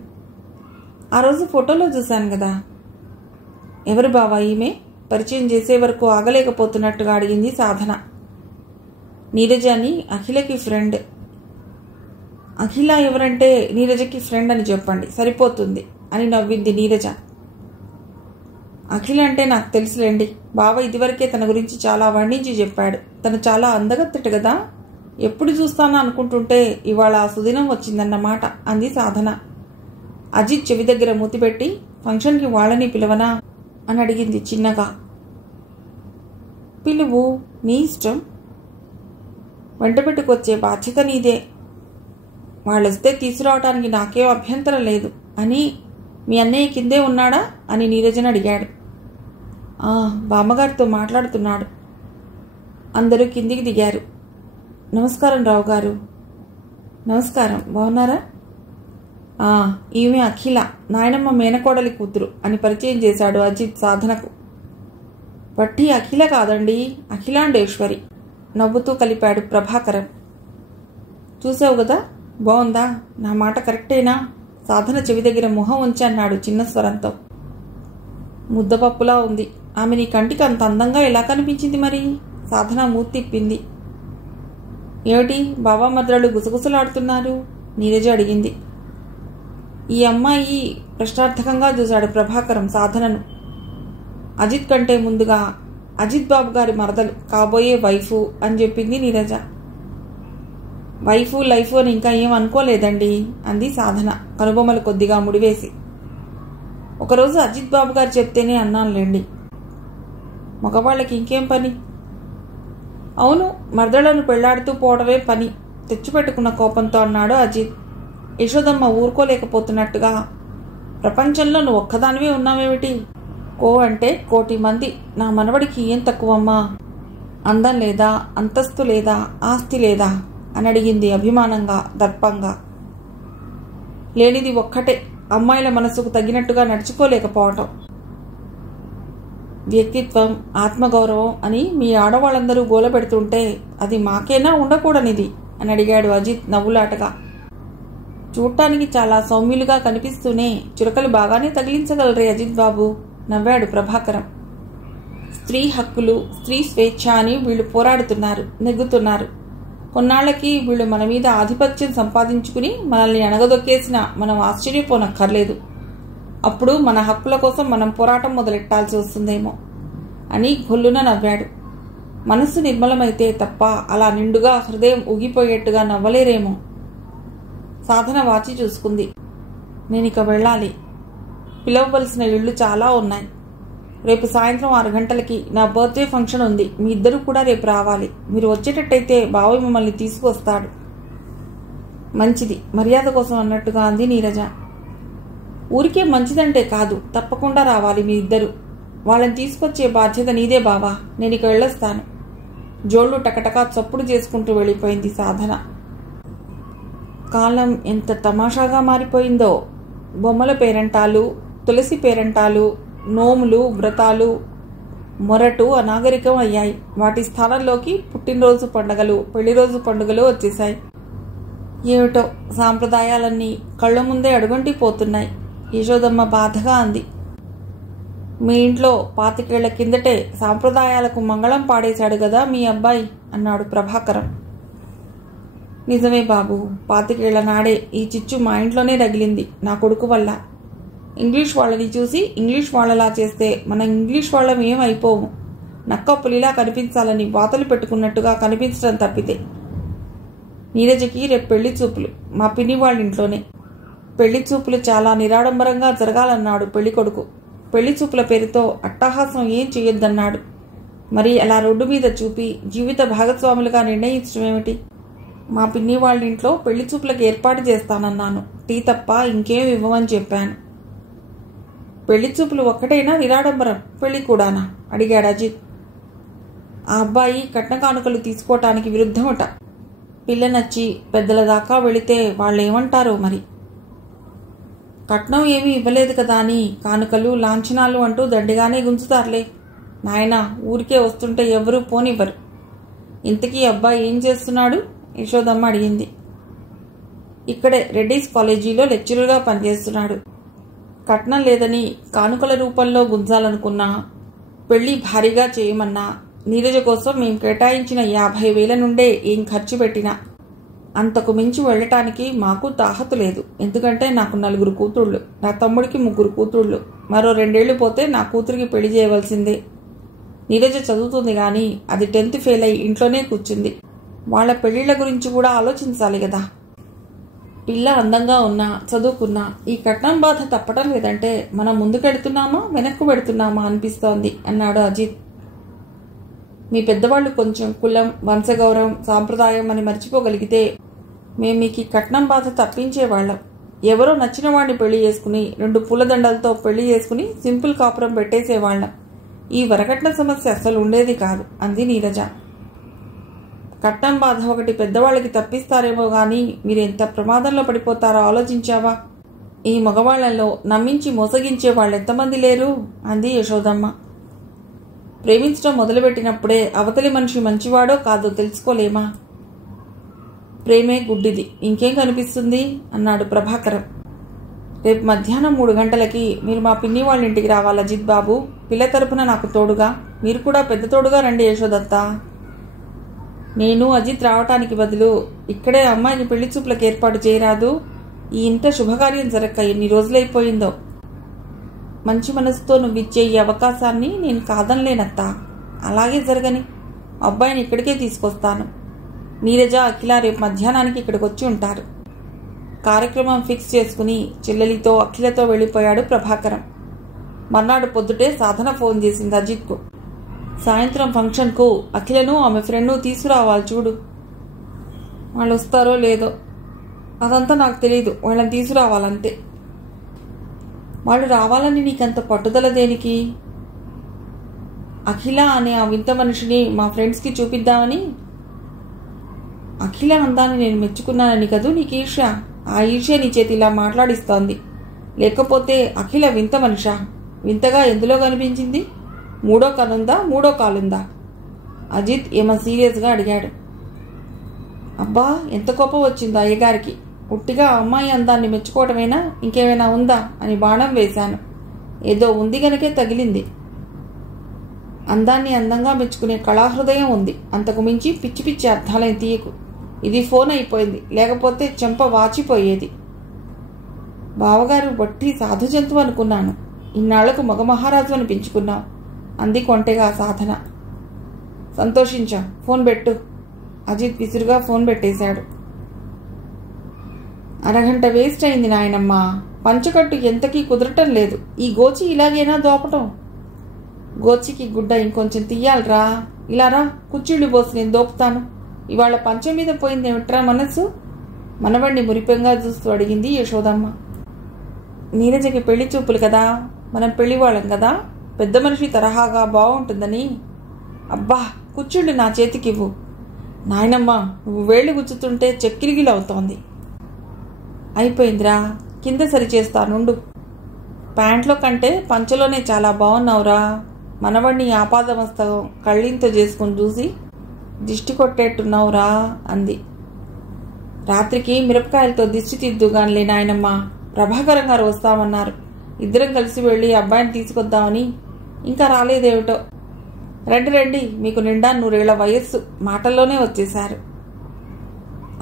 ఆ రోజు ఫోటోలో చూశాను కదా. ఎవరు బావా ఈమె? పరిచయం చేసే వరకు ఆగలేకపోతున్నట్టుగా అడిగింది సాధన. నీరజ అని అఖిలకి ఫ్రెండ్. అఖిల ఎవరంటే నీరజకి ఫ్రెండ్ అని చెప్పండి సరిపోతుంది అని నవ్వింది నీరజ. అఖిల అంటే నాకు తెలుసులేండి. బావ ఇదివరకే తన గురించి చాలా వర్ణించి చెప్పాడు. తను చాలా అందగత్తెట కదా. ఎప్పుడు చూస్తానా అనుకుంటుంటే ఇవాళ సుదినం వచ్చిందన్నమాట అంది సాధన. అజిత్ చెవి దగ్గర మూతిపెట్టి ఫంక్షన్కి వాళ్ళని పిలవనా అని అడిగింది చిన్నగా. పిలువు, నీ ఇష్టం. వెంటబెట్టుకొచ్చే బాధ్యత నీదే. వాళ్ళొస్తే తీసుకురావటానికి నాకేం అభ్యంతరం లేదు అని మీ అన్నయ్య కిందే ఉన్నాడా అని నీరజను అడిగాడు. బామ్మగారితో మాట్లాడుతున్నాడు. అందరూ కిందికి దిగారు. నమస్కారం రావు గారు. నమస్కారం, బాగున్నారా? ఈమె అఖిల, నాయనమ్మ మేనకోడలి కూతురు అని పరిచయం చేశాడు అజిత్ సాధనకు. పట్టి అఖిల కాదండి, అఖిలాండేశ్వరి నవ్వుతూ కలిపాడు ప్రభాకరం. చూసావు కదా, బాగుందా? నా మాట కరెక్టేనా? సాధన చెవి దగ్గర మొహం ఉంచి అన్నాడు చిన్న స్వరంతో. ముద్దపప్పులా ఉంది. ఆమె నీ కంటికి అంత అందంగా ఎలా కనిపించింది మరి? సాధన మూతి తిప్పింది. ఏమిటి బాబా మద్రలు గుసగుసలాడుతున్నారు? నీరజ అడిగింది. ఈ అమ్మాయి ప్రశ్నార్థకంగా చూశాడు ప్రభాకరం సాధనను. అజిత్ కంటే ముందుగా అజిత్ బాబు గారి మరదలు, కాబోయే వైఫు అని చెప్పింది నీరజ. వైఫు లైఫు అని ఇంకా ఏం అనుకోలేదండి అంది సాధన కనుబొమ్మలు కొద్దిగా ముడివేసి. ఒకరోజు అజిత్ బాబు గారు చెప్తేనే అన్నానులేండి. మగవాళ్ళకి ఇంకేం పని? అవును, మరదలను పెళ్లాడుతూ పోవడమే పని తెచ్చిపెట్టుకున్న కోపంతో అన్నాడు అజిత్. యశోదమ్మ ఊరుకోలేకపోతున్నట్టుగా, ప్రపంచంలో నువ్వు ఒక్కదానివే ఉన్నావేమిటి? అంటే 1,000,000 మంది. నా మనవడికి ఏం తక్కువమ్మా? అందం లేదా, అంతస్తు లేదా, ఆస్తి లేదా అని అడిగింది అభిమానంగా, దర్పంగా. లేనిది ఒక్కటే, అమ్మాయిల మనసుకు తగినట్టుగా నడుచుకోలేకపోవటం. వ్యక్తిత్వం, ఆత్మగౌరవం అని మీ ఆడవాళ్ళందరూ గోల పెడుతుంటే అది మాకేనా ఉండకూడనిది అని అడిగాడు అజిత్ నవ్వులాటగా. చూడటానికి చాలా సౌమ్యులుగా కనిపిస్తూనే చురకలు బాగానే తగిలించగలరే అజిత్ బాబు నవ్వాడు ప్రభాకరం. స్త్రీ హక్కులు, స్త్రీ స్వేచ్ఛ అని వీళ్ళు పోరాడుతున్నారు, నెగ్గుతున్నారు. కొన్నాళ్లకి వీళ్ళు మన మీద ఆధిపత్యం సంపాదించుకుని మనల్ని అణగదొక్కేసిన మనం ఆశ్చర్యపోనక్కర్లేదు. అప్పుడు మన హక్కుల కోసం మనం పోరాటం మొదలెట్టాల్సి వస్తుందేమో అని గొల్లున నవ్వాడు. మనస్సు నిర్మలమైతే తప్ప అలా నిండుగా హృదయం ఊగిపోయేట్టుగా నవ్వలేరేమో. సాధన వాచి చూసుకుంది. నేనిక వెళ్ళాలి. పిలవవలసిన ఇళ్ళు చాలా ఉన్నాయి. రేపు సాయంత్రం 6 గంటలకి నా బర్త్డే ఫంక్షన్ ఉంది. మీ ఇద్దరు కూడా రేపు రావాలి. మీరు వచ్చేటట్టయితే బావయ్య మిమ్మల్ని తీసుకువస్తాడు. మంచిది, మర్యాద కోసం అన్నట్టుగా అంది నీరజ. ఊరికే మంచిదంటే కాదు, తప్పకుండా రావాలి మీ ఇద్దరు. వాళ్ళని తీసుకొచ్చే బాధ్యత నీదే బావా. నేను ఇక వెళ్ళొస్తాను. జోళ్లు టకటకా చప్పుడు చేసుకుంటూ వెళ్ళిపోయింది సాధన. కాలం ఎంత తమాషాగా మారిపోయిందో. బొమ్మల పేరంటాలు, తులసి పేరంటాలు, నోములు, వ్రతాలు మొరటు అనాగరికం అయ్యాయి. వాటి స్థానంలోకి పుట్టినరోజు పండుగలు, పెళ్లిరోజు పండుగలు వచ్చేశాయి. ఏమిటో సాంప్రదాయాలన్నీ కళ్ళ ముందే అడుగంటిపోతున్నాయి. యశోదమ్మ బాధగా అంది. మీ ఇంట్లో 25 ఏళ్ల కిందటే సాంప్రదాయాలకు మంగళం పాడేశాడు కదా మీ అబ్బాయి అన్నాడు ప్రభాకరం. నిజమే బాబు, 25 ఏళ్ల నాడే ఈ చిచ్చు మా ఇంట్లోనే రగిలింది నా కొడుకు వల్ల. ఇంగ్లీష్ వాళ్ళని చూసి ఇంగ్లీష్ వాళ్ళలా చేస్తే మనం ఇంగ్లీష్ వాళ్ళం ఏమైపోము. నక్క పులిలా కనిపించాలని వాతలు పెట్టుకున్నట్టుగా కనిపించడం తప్పితే. నీరజకి రేపు పెళ్లి చూపులు మా పిన్ని వాళ్ళ ఇంట్లోనే. పెళ్లి చూపులు చాలా నిరాడంబరంగా జరగాలన్నాడు పెళ్లి కొడుకు. పెళ్లి చూపుల పేరుతో అట్టహాసం ఏం చేయొద్దన్నాడు. మరి అలా రోడ్డు మీద చూపి జీవిత భాగస్వాములుగా నిర్ణయించడం ఏమిటి? మా పిన్ని వాళ్ళ ఇంట్లో పెళ్లి చూపులకు ఏర్పాటు చేస్తానన్నాను. టీ తప్ప ఇంకేం ఇవ్వమని చెప్పాను. పెళ్లి చూపులు ఒక్కటైనా నిరాడంబరం, పెళ్లి కూడానా అడిగాడు అజిత్. ఆ అబ్బాయి కట్న కానుకలు తీసుకోవటానికి విరుద్ధమట. పిల్ల నచ్చి పెద్దల దాకా వెళితే వాళ్ళు ఏమంటారో మరి. కట్నం ఏమీ ఇవ్వలేదు కదా అని కానుకలు లాంఛనాలు అంటూ దండిగానే గుంచుతారులే నాయనా. ఊరికే వస్తుంటే ఎవరూ పోనివ్వరు. ఇంతకీ అబ్బాయి ఏం చేస్తున్నాడు? యశోదమ్మ అడిగింది. ఇక్కడే రెడ్డీస్ కాలేజీలో లెక్చరర్గా పనిచేస్తున్నాడు. కట్నం లేదని కానుకల రూపంలో గుంజాలనుకున్నా, పెళ్లి భారీగా చేయమన్నా, నీరజ కోసం మేము కేటాయించిన 50,000 నుండే ఏం ఖర్చు పెట్టినా అంతకు మించి వెళ్ళటానికి మాకు తాహతు లేదు. ఎందుకంటే నాకు 4 కూతుళ్ళు, నా తమ్ముడికి 3 కూతుళ్ళు. మరో 2 ఏళ్లు పోతే నా కూతురికి పెళ్లి చేయవలసిందే. నీరజ చదువుతుంది కానీ అది 10th ఫెయిల్ అయి ఇంట్లోనే కూర్చుంది. వాళ్ళ పెళ్లిళ్ల గురించి కూడా ఆలోచించాలి కదా. పిల్ల అందంగా ఉన్నా, చదువుకున్నా ఈ కట్నం బాధ తప్పటం లేదంటే మనం ముందుకెడుతున్నామా వెనక్కు పెడుతున్నామా అనిపిస్తోంది అన్నాడు అజిత్. మీ పెద్దవాళ్లు కొంచెం కులం, వంశగౌరవం, సాంప్రదాయం అని మర్చిపోగలిగితే మేము మీకు కట్నం బాధ తప్పించేవాళ్ళం. ఎవరో నచ్చిన వాడిని పెళ్లి చేసుకుని 2 పూలదండలతో పెళ్లి చేసుకుని సింపుల్ కాపురం పెట్టేసేవాళ్ళం. ఈ వరకట్న సమస్య అస్సలు ఉండేది కాదు అంది నీరజ. కట్నం బాధ ఒకటి పెద్దవాళ్ళకి తప్పిస్తారేమో గాని మీరు ఎంత ప్రమాదంలో పడిపోతారో ఆలోచించావా? ఈ మగవాళ్లలో నమ్మించి మోసగించే వాళ్ళెంతమంది లేరు అంది యశోదమ్మ. ప్రేమించడం మొదలుపెట్టినప్పుడే అవతలి మనిషి మంచివాడో కాదో తెలుసుకోలేమా? ప్రేమే గుడ్డిది, ఇంకేం కనిపిస్తుంది అన్నాడు ప్రభాకరం. రేపు మధ్యాహ్నం 3 గంటలకి మీరు మా పిన్ని వాళ్ళ ఇంటికి రావాలి అజిత్ బాబు. పిల్ల తరపున నాకు తోడుగా, మీరు కూడా పెద్ద తోడుగా రండి యశోదత్త. నేను అజిత్ రావటానికి బదులు ఇక్కడే అమ్మాయిని పెళ్లి చూపులకు ఏర్పాటు చేయరాదు? ఈ ఇంట శుభకార్యం జరక్క ఎన్ని రోజులైపోయిందో. మంచి మనసుతో నువ్విచ్చే ఈ అవకాశాన్ని నేను కాదనలేనత్తా. అలాగే జరగని. అబ్బాయిని ఇక్కడికే తీసుకొస్తాను. నీరజ, అఖిల రేపు మధ్యాహ్నానికి ఇక్కడికి వచ్చి ఉంటారు. కార్యక్రమం ఫిక్స్ చేసుకుని చెల్లెలితో అఖిలతో వెళ్ళిపోయాడు ప్రభాకరం. మర్నాడు పొద్దుటే సాధన ఫోన్ చేసింది అజిత్కు. సాయంత్రం ఫంక్షన్కు అఖిలను ఆమె ఫ్రెండ్ను తీసుకురావాలి చూడు. వాళ్ళు వస్తారో లేదో అదంతా నాకు తెలీదు. వాళ్ళని తీసుకురావాలంతే. వాళ్ళు రావాలని నీకంత పట్టుదల దేనికి? అఖిల అనే ఆ వింత మనిషిని మా ఫ్రెండ్స్కి చూపిద్దామని. అఖిల అందాన్ని నేను మెచ్చుకున్నానని కదూ నీకు ఈర్ష్య? ఆ ఈర్ష్య నీ చేతి ఇలా మాట్లాడిస్తోంది. లేకపోతే అఖిల వింత మనిషా? వింతగా ఎందులో కనిపించింది? 3వ కనుందా, 3వ కాలుందా? అజిత్ ఏమో సీరియస్గా అడిగాడు. అబ్బా, ఎంత కోపం వచ్చిందో అయ్యగారికి. ఉట్టిగా అమ్మాయి అందాన్ని మెచ్చుకోవటమేనా, ఇంకేమైనా ఉందా అని బాణం వేశాను. ఏదో ఉంది గనకే తగిలింది. అందాన్ని అందంగా మెచ్చుకునే కళాహృదయం ఉంది. అంతకు మించి పిచ్చి పిచ్చి అర్థాలని తీయకు. ఇది ఫోన్ అయిపోయింది, లేకపోతే చెంప వాచిపోయేది. బావగారు బట్టి సాధు జంతువు అనుకున్నాను. ఇన్నాళ్లకు మగ మహారాజు అని పెంచుకున్నావు అంది కొంటెగా సాధన. సంతోషించాం. ఫోన్ పెట్టు. అజిత్ విసురుగా ఫోన్ పెట్టేశాడు. అరగంట వేస్ట్ అయింది నాయనమ్మ. పంచకట్టు ఎంతకీ కుదరటం లేదు. ఈ గోచి ఇలాగేనా దోపటం? గోచికి గుడ్డ ఇంకొంచెం తీయాలరా. ఇలా రా, కుచ్చిళ్ళు పోసి నేను దోపుతాను. ఇవాళ పంచం మీద పోయిందేమిట్రా మనస్సు? మనవణ్ణి మురిపెంగా చూస్తూ అడిగింది యశోదమ్మ. నీరజకి పెళ్లి చూపులు కదా, మనం పెళ్లి వాళ్ళం కదా, పెద్ద మనిషి తరహాగా బాగుంటుందని. అబ్బా, కుచ్చిళ్ళు నా చేతికివ్వు. నాయనమ్మ, నువ్వు వేళ్ళు గుచ్చుతుంటే చక్కిరిగిలవుతోంది. అయిపోయిందిరా, కింద సరిచేస్తానుండు. ప్యాంట్లో కంటే పంచలోనే చాలా బాగున్నావురా. మనవడిని ఆపాదమస్తకం కళ్ళింతో చేసుకుని చూసి దిష్టి కొట్టేట్టున్నావురా అంది. రాత్రికి మిరపకాయలతో దిష్టి తిద్దుగానిలే నాయనమ్మ. ప్రభాకరం గారు వస్తామన్నారు. ఇద్దరం కలిసి వెళ్ళి అబ్బాయిని తీసుకొద్దామని ఇంకా రాలేదేమిటో. రండి రండి, మీకు నిండా 100 వయస్సు మాటల్లోనే వచ్చేశారు.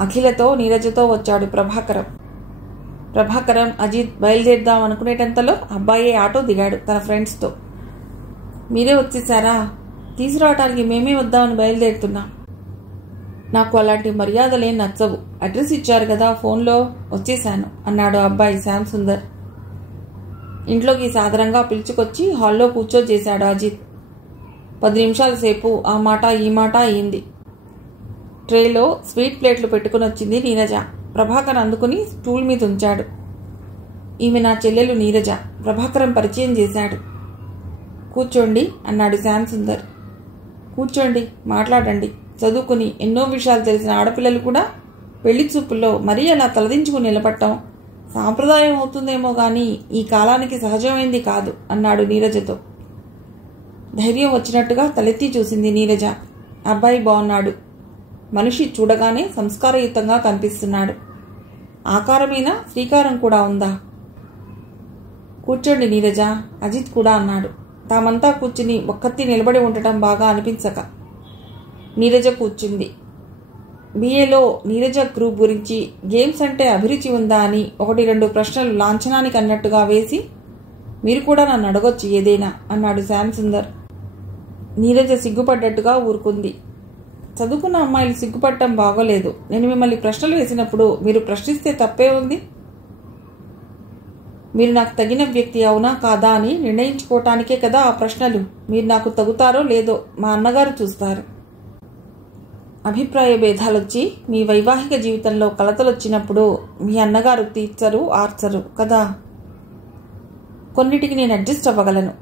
అఖిలతో నీరజతో వచ్చాడు ప్రభాకరం అజిత్ బయలుదేరుదాం అనుకునేటంతలో అబ్బాయి ఆటో దిగాడు తన ఫ్రెండ్స్తో. మీరే వచ్చేసారా? తీసుకురావటానికి మేమే వద్దామని బయలుదేరుతున్నా. నాకు అలాంటి మర్యాదలేం నచ్చవు. అడ్రస్ ఇచ్చారు కదా ఫోన్లో, వచ్చేశాను అన్నాడు అబ్బాయి శ్యామ్ సుందర్. ఇంట్లోకి సాదరంగా పిలుచుకొచ్చి హాల్లో కూర్చోజేశాడు అజిత్. 10 నిమిషాల సేపు ఆ మాట ఈ మాట అయింది. ట్రేలో స్వీట్ ప్లేట్లు పెట్టుకుని వచ్చింది నీరజ. ప్రభాకర్ అందుకుని స్టూల్ మీద ఉంచాడు. ఈమె నా చెల్లెలు నీరజ. ప్రభాకరం పరిచయం చేశాడు. కూర్చోండి అన్నాడు శ్యామ్ సుందర్. కూర్చోండి, మాట్లాడండి. చదువుకుని ఎన్నో విషయాలు తెలిసిన ఆడపిల్లలు కూడా పెళ్లి చూపుల్లో మరీ అలా తలదించుకుని నిలబడటం సాంప్రదాయం అవుతుందేమో గాని ఈ కాలానికి సహజమైంది కాదు అన్నాడు నీరజతో. ధైర్యం వచ్చినట్టుగా తలెత్తి చూసింది నీరజ. అబ్బాయి బాగున్నాడు. మనిషి చూడగానే సంస్కారయుతంగా కనిపిస్తున్నాడు. ఆకారమైన శ్రీకారం కూడా ఉందా? కూర్చోండి నీరజ, అజిత్ కూడా అన్నాడు. తామంతా కూర్చుని ఒక్కత్తి నిలబడి ఉండటం బాగా అనిపించక నీరజ కూర్చుంది. బిఏలో నీరజ గ్రూప్ గురించి గేమ్స్ అంటే అభిరుచి ఉందా అని 1-2 ప్రశ్నలు లాంఛనానికి అన్నట్టుగా వేసి, మీరు కూడా నన్ను అడగొచ్చు ఏదైనా అన్నాడు శ్యామ్ సుందర్. నీరజ సిగ్గుపడ్డట్టుగా ఊరుకుంది. చదువుకున్న అమ్మాయిలు సిగ్గుపడటం బాగోలేదు. నేను మిమ్మల్ని ప్రశ్నలు వేసినప్పుడు మీరు ప్రశ్నిస్తే తప్పే ఉంది. మీరు నాకు తగిన వ్యక్తి అవునా కాదా అని నిర్ణయించుకోవటానికే కదా ఆ ప్రశ్నలు. మీరు నాకు తగుతారో లేదో మా అన్నగారు చూస్తారు. అభిప్రాయ భేదాలొచ్చి మీ వైవాహిక జీవితంలో కలతలొచ్చినప్పుడు మీ అన్నగారు తీర్చరు ఆర్చరు కదా. కొన్నిటికి నేను అడ్జస్ట్ అవ్వగలను.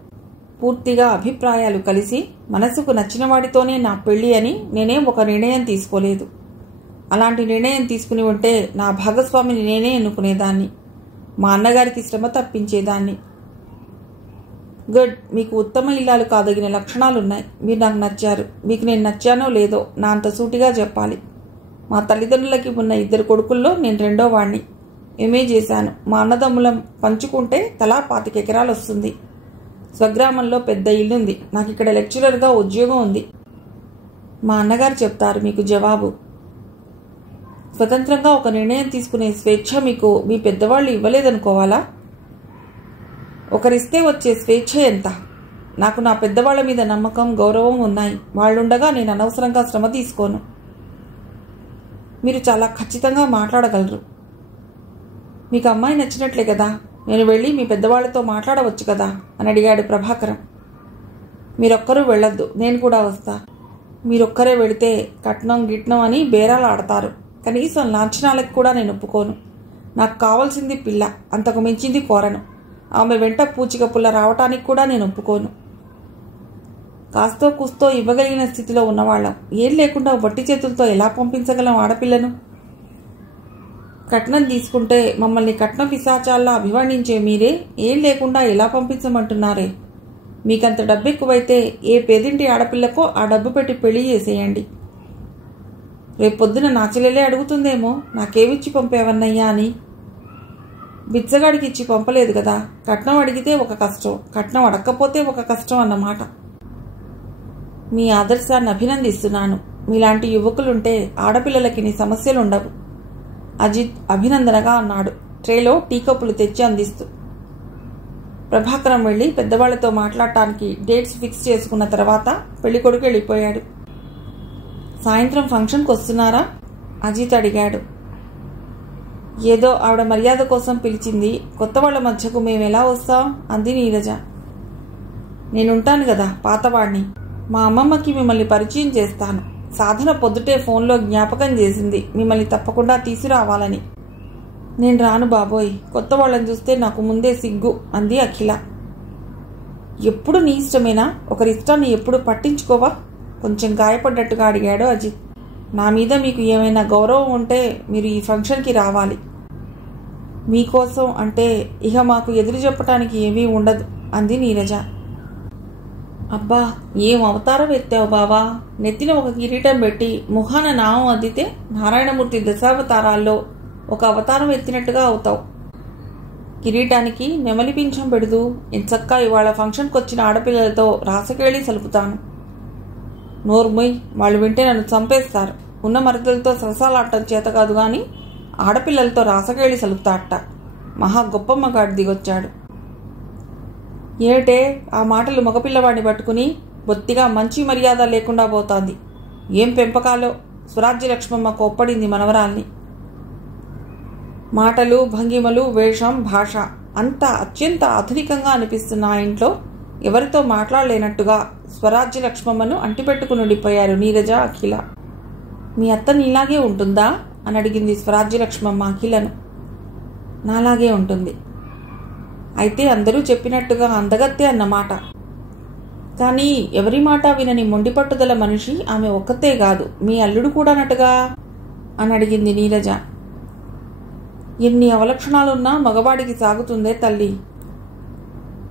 పూర్తిగా అభిప్రాయాలు కలిసి మనసుకు నచ్చిన వాడితోనే నా పెళ్లి అని నేనేం ఒక నిర్ణయం తీసుకోలేదు. అలాంటి నిర్ణయం తీసుకుని ఉంటే నా భాగస్వామిని నేనే ఎన్నుకునేదాన్ని. మా అన్నగారికి శ్రమ తప్పించేదాన్ని. గుడ్, మీకు ఉత్తమ ఇల్లాలు కాదగిన లక్షణాలున్నాయి. మీరు నాకు నచ్చారు. మీకు నేను నచ్చానో లేదో నా అంత సూటిగా చెప్పాలి. మా తల్లిదండ్రులకి ఉన్న 2 కొడుకుల్లో నేను 2వ వాణ్ణి. ఎంఏ చేశాను. మా అన్నదమ్ములం పంచుకుంటే తలా 25 ఎకరాలు వస్తుంది. స్వగ్రామంలో పెద్ద ఇల్లుంది. నాకు ఇక్కడ లెక్చరర్గా ఉద్యోగం ఉంది. మా అన్నగారు చెప్తారు మీకు జవాబు. స్వతంత్రంగా ఒక నిర్ణయం తీసుకునే స్వేచ్ఛ మీకు మీ పెద్దవాళ్ళు ఇవ్వలేదనుకోవాలా? ఒకరిస్తే వచ్చే స్వేచ్ఛ ఎంత? నాకు నా పెద్దవాళ్ల మీద నమ్మకం, గౌరవం ఉన్నాయి. వాళ్ళుండగా నేను అనవసరంగా శ్రమ తీసుకోను. మీరు చాలా ఖచ్చితంగా మాట్లాడగలరు. మీకు అమ్మాయి నచ్చినట్లే కదా, నేను వెళ్ళి మీ పెద్దవాళ్లతో మాట్లాడవచ్చు కదా అని అడిగాడు ప్రభాకరం. మీరొక్కరూ వెళ్ళొద్దు, నేను కూడా వస్తా. మీరొక్కరే వెళితే కట్నం గిట్నం అని బేరాలు ఆడతారు. కనీసం లాంఛనాలకు కూడా నేను ఒప్పుకోను. నాకు కావాల్సింది పిల్ల, అంతకు మించింది కోరను. ఆమె వెంట పూచిక పుల్ల రావటానికి కూడా నేను ఒప్పుకోను. కాస్తో కూస్తో ఇవ్వగలిగిన స్థితిలో ఉన్నవాళ్ళం. ఏం లేకుండా వట్టి చేతులతో ఎలా పంపించగలం ఆడపిల్లను? కట్నం తీసుకుంటే మమ్మల్ని కట్న పిశాచాల్లా అభివర్ణించే మీరే ఏం లేకుండా ఎలా పంపించమంటున్నారే? మీకంత డబ్బు ఎక్కువైతే ఏ పేదింటి ఆడపిల్లకో ఆ డబ్బు పెట్టి పెళ్లి చేసేయండి. రేపొద్దున నా చెల్లెలే అడుగుతుందేమో నాకేమిచ్చి పంపేవన్నయ్యా అని. బిచ్చగాడికి ఇచ్చి పంపలేదు కదా. కట్నం అడిగితే ఒక కష్టం, కట్నం అడక్కపోతే ఒక కష్టం అన్నమాట. మీ ఆదర్శాన్ని అభినందిస్తున్నాను. మీలాంటి యువకులుంటే ఆడపిల్లలకి నీ సమస్యలుండవు. అజిత్ అభినందనగా అన్నాడు, ట్రేలో టీ కప్పులు తెచ్చి అందిస్తూ. ప్రభాకరం వెళ్ళి పెద్దవాళ్లతో మాట్లాడటానికి డేట్స్ ఫిక్స్ చేసుకున్న తర్వాత పెళ్లికొడుకు వెళ్ళిపోయాడు. సాయంత్రం ఫంక్షన్కి వస్తున్నారా? అజిత్ అడిగాడు. ఏదో ఆవిడ మర్యాద కోసం పిలిచింది. కొత్త వాళ్ల మధ్యకు మేమెలా వస్తాం అంది నీరజ. నేనుంటాను కదా, పాతవాడిని. మా అమ్మమ్మకి మిమ్మల్ని పరిచయం చేస్తాను. సాధన పొద్దుటే ఫోన్లో జ్ఞాపకం చేసింది మిమ్మల్ని తప్పకుండా తీసుకురావాలని. నేను రాను బాబోయ్, కొత్త వాళ్ళని చూస్తే నాకు ముందే సిగ్గు అంది అఖిల. ఎప్పుడు నీ ఇష్టమేనా? ఒకరిష్టాన్ని ఎప్పుడు పట్టించుకోవా? కొంచెం గాయపడ్డట్టుగా అడిగాడు అజిత్. నా మీద మీకు ఏమైనా గౌరవం ఉంటే మీరు ఈ ఫంక్షన్కి రావాలి. మీకోసం అంటే ఇక మాకు ఎదురు చెప్పటానికి ఏమీ ఉండదు అంది నీరజ. అబ్బా, ఏం అవతారం ఎత్తావు బావా. నెత్తిన ఒక కిరీటం పెట్టి ముఖాన నామం అద్దితే నారాయణమూర్తి దశావతారాల్లో ఒక అవతారం ఎత్తినట్టుగా అవుతావు. కిరీటానికి నెమలి పింఛం పెడుతూ ఎంచక్కా ఇవాళ ఫంక్షన్కి వచ్చిన ఆడపిల్లలతో రాసకేళి సలుపుతాను. నోర్ముయ్, వాళ్ళు వింటే నన్ను చంపేస్తారు. ఉన్న మరదలతో సరసాలాడటం చేత కాదు గాని ఆడపిల్లలతో రాసకేళి సలుపుతాట. మహా గొప్ప మగాడు దిగొచ్చాడు. ఏటే ఆ మాటలు మగపిల్లవాడిని పట్టుకుని బొత్తిగా మంచి మర్యాద లేకుండా పోతోంది. ఏం పెంపకాలో. స్వరాజ్య లక్ష్మమ్మ కోప్పడింది మనవరాల్ని. మాటలు, భంగిమలు, వేషం, భాష అంతా అత్యంత ఆధునికంగా అనిపిస్తున్న ఆ ఇంట్లో ఎవరితో మాట్లాడలేనట్టుగా స్వరాజ్య లక్ష్మమ్మను అంటిపెట్టుకుని ఉండిపోయారు నీరజ, అఖిల. మీ అత్త నీలాగే ఉంటుందా అని అడిగింది స్వరాజ్య లక్ష్మమ్మ అఖిలను. నాలాగే ఉంటుంది. అయితే అందరూ చెప్పినట్టుగా అందగత్తే అన్నమాట. కానీ ఎవరి మాట వినని మొండిపట్టుదల మనిషి ఆమె ఒక్కతే కాదు, మీ అల్లుడు కూడానట్టుగా అని అడిగింది నీరజ. ఎన్ని అవలక్షణాలున్నా మగవాడికి సాగుతుందే తల్లి.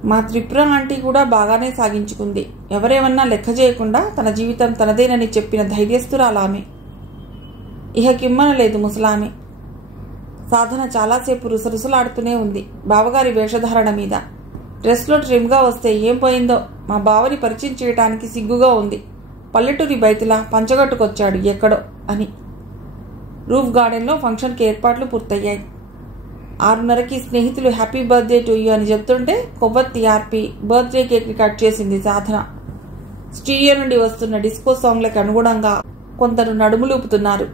మా త్రిపుర ఆంటీ కూడా బాగానే సాగించుకుంది. ఎవరేమన్నా లెక్క చేయకుండా తన జీవితం తనదేనని చెప్పిన ధైర్యస్తురాలామె. ఇహ కిమ్మనలేదు ముసలామె. సాధన చాలాసేపు రుసరుసలాడుతూనే ఉంది బావగారి వేషధారణ మీద. డ్రెస్లో ట్రిమ్గా వస్తే ఏం పోయిందో. మా బావని పరిచయం చేయటానికి సిగ్గుగా ఉంది. పల్లెటూరి బయటిలా పంచగట్టుకొచ్చాడు ఎక్కడో అని. రూఫ్ గార్డెన్లో ఫంక్షన్కి ఏర్పాట్లు పూర్తయ్యాయి. 6:30కి స్నేహితులు హ్యాపీ బర్త్డే టు యూ అని చెప్తుంటే కొవ్వొత్తి ఆర్పి బర్త్డే కేక్ని కట్ చేసింది సాధన. స్టీరియో నుండి వస్తున్న డిస్కో సాంగ్లకు అనుగుణంగా కొందరు నడుములూపుతున్నారు.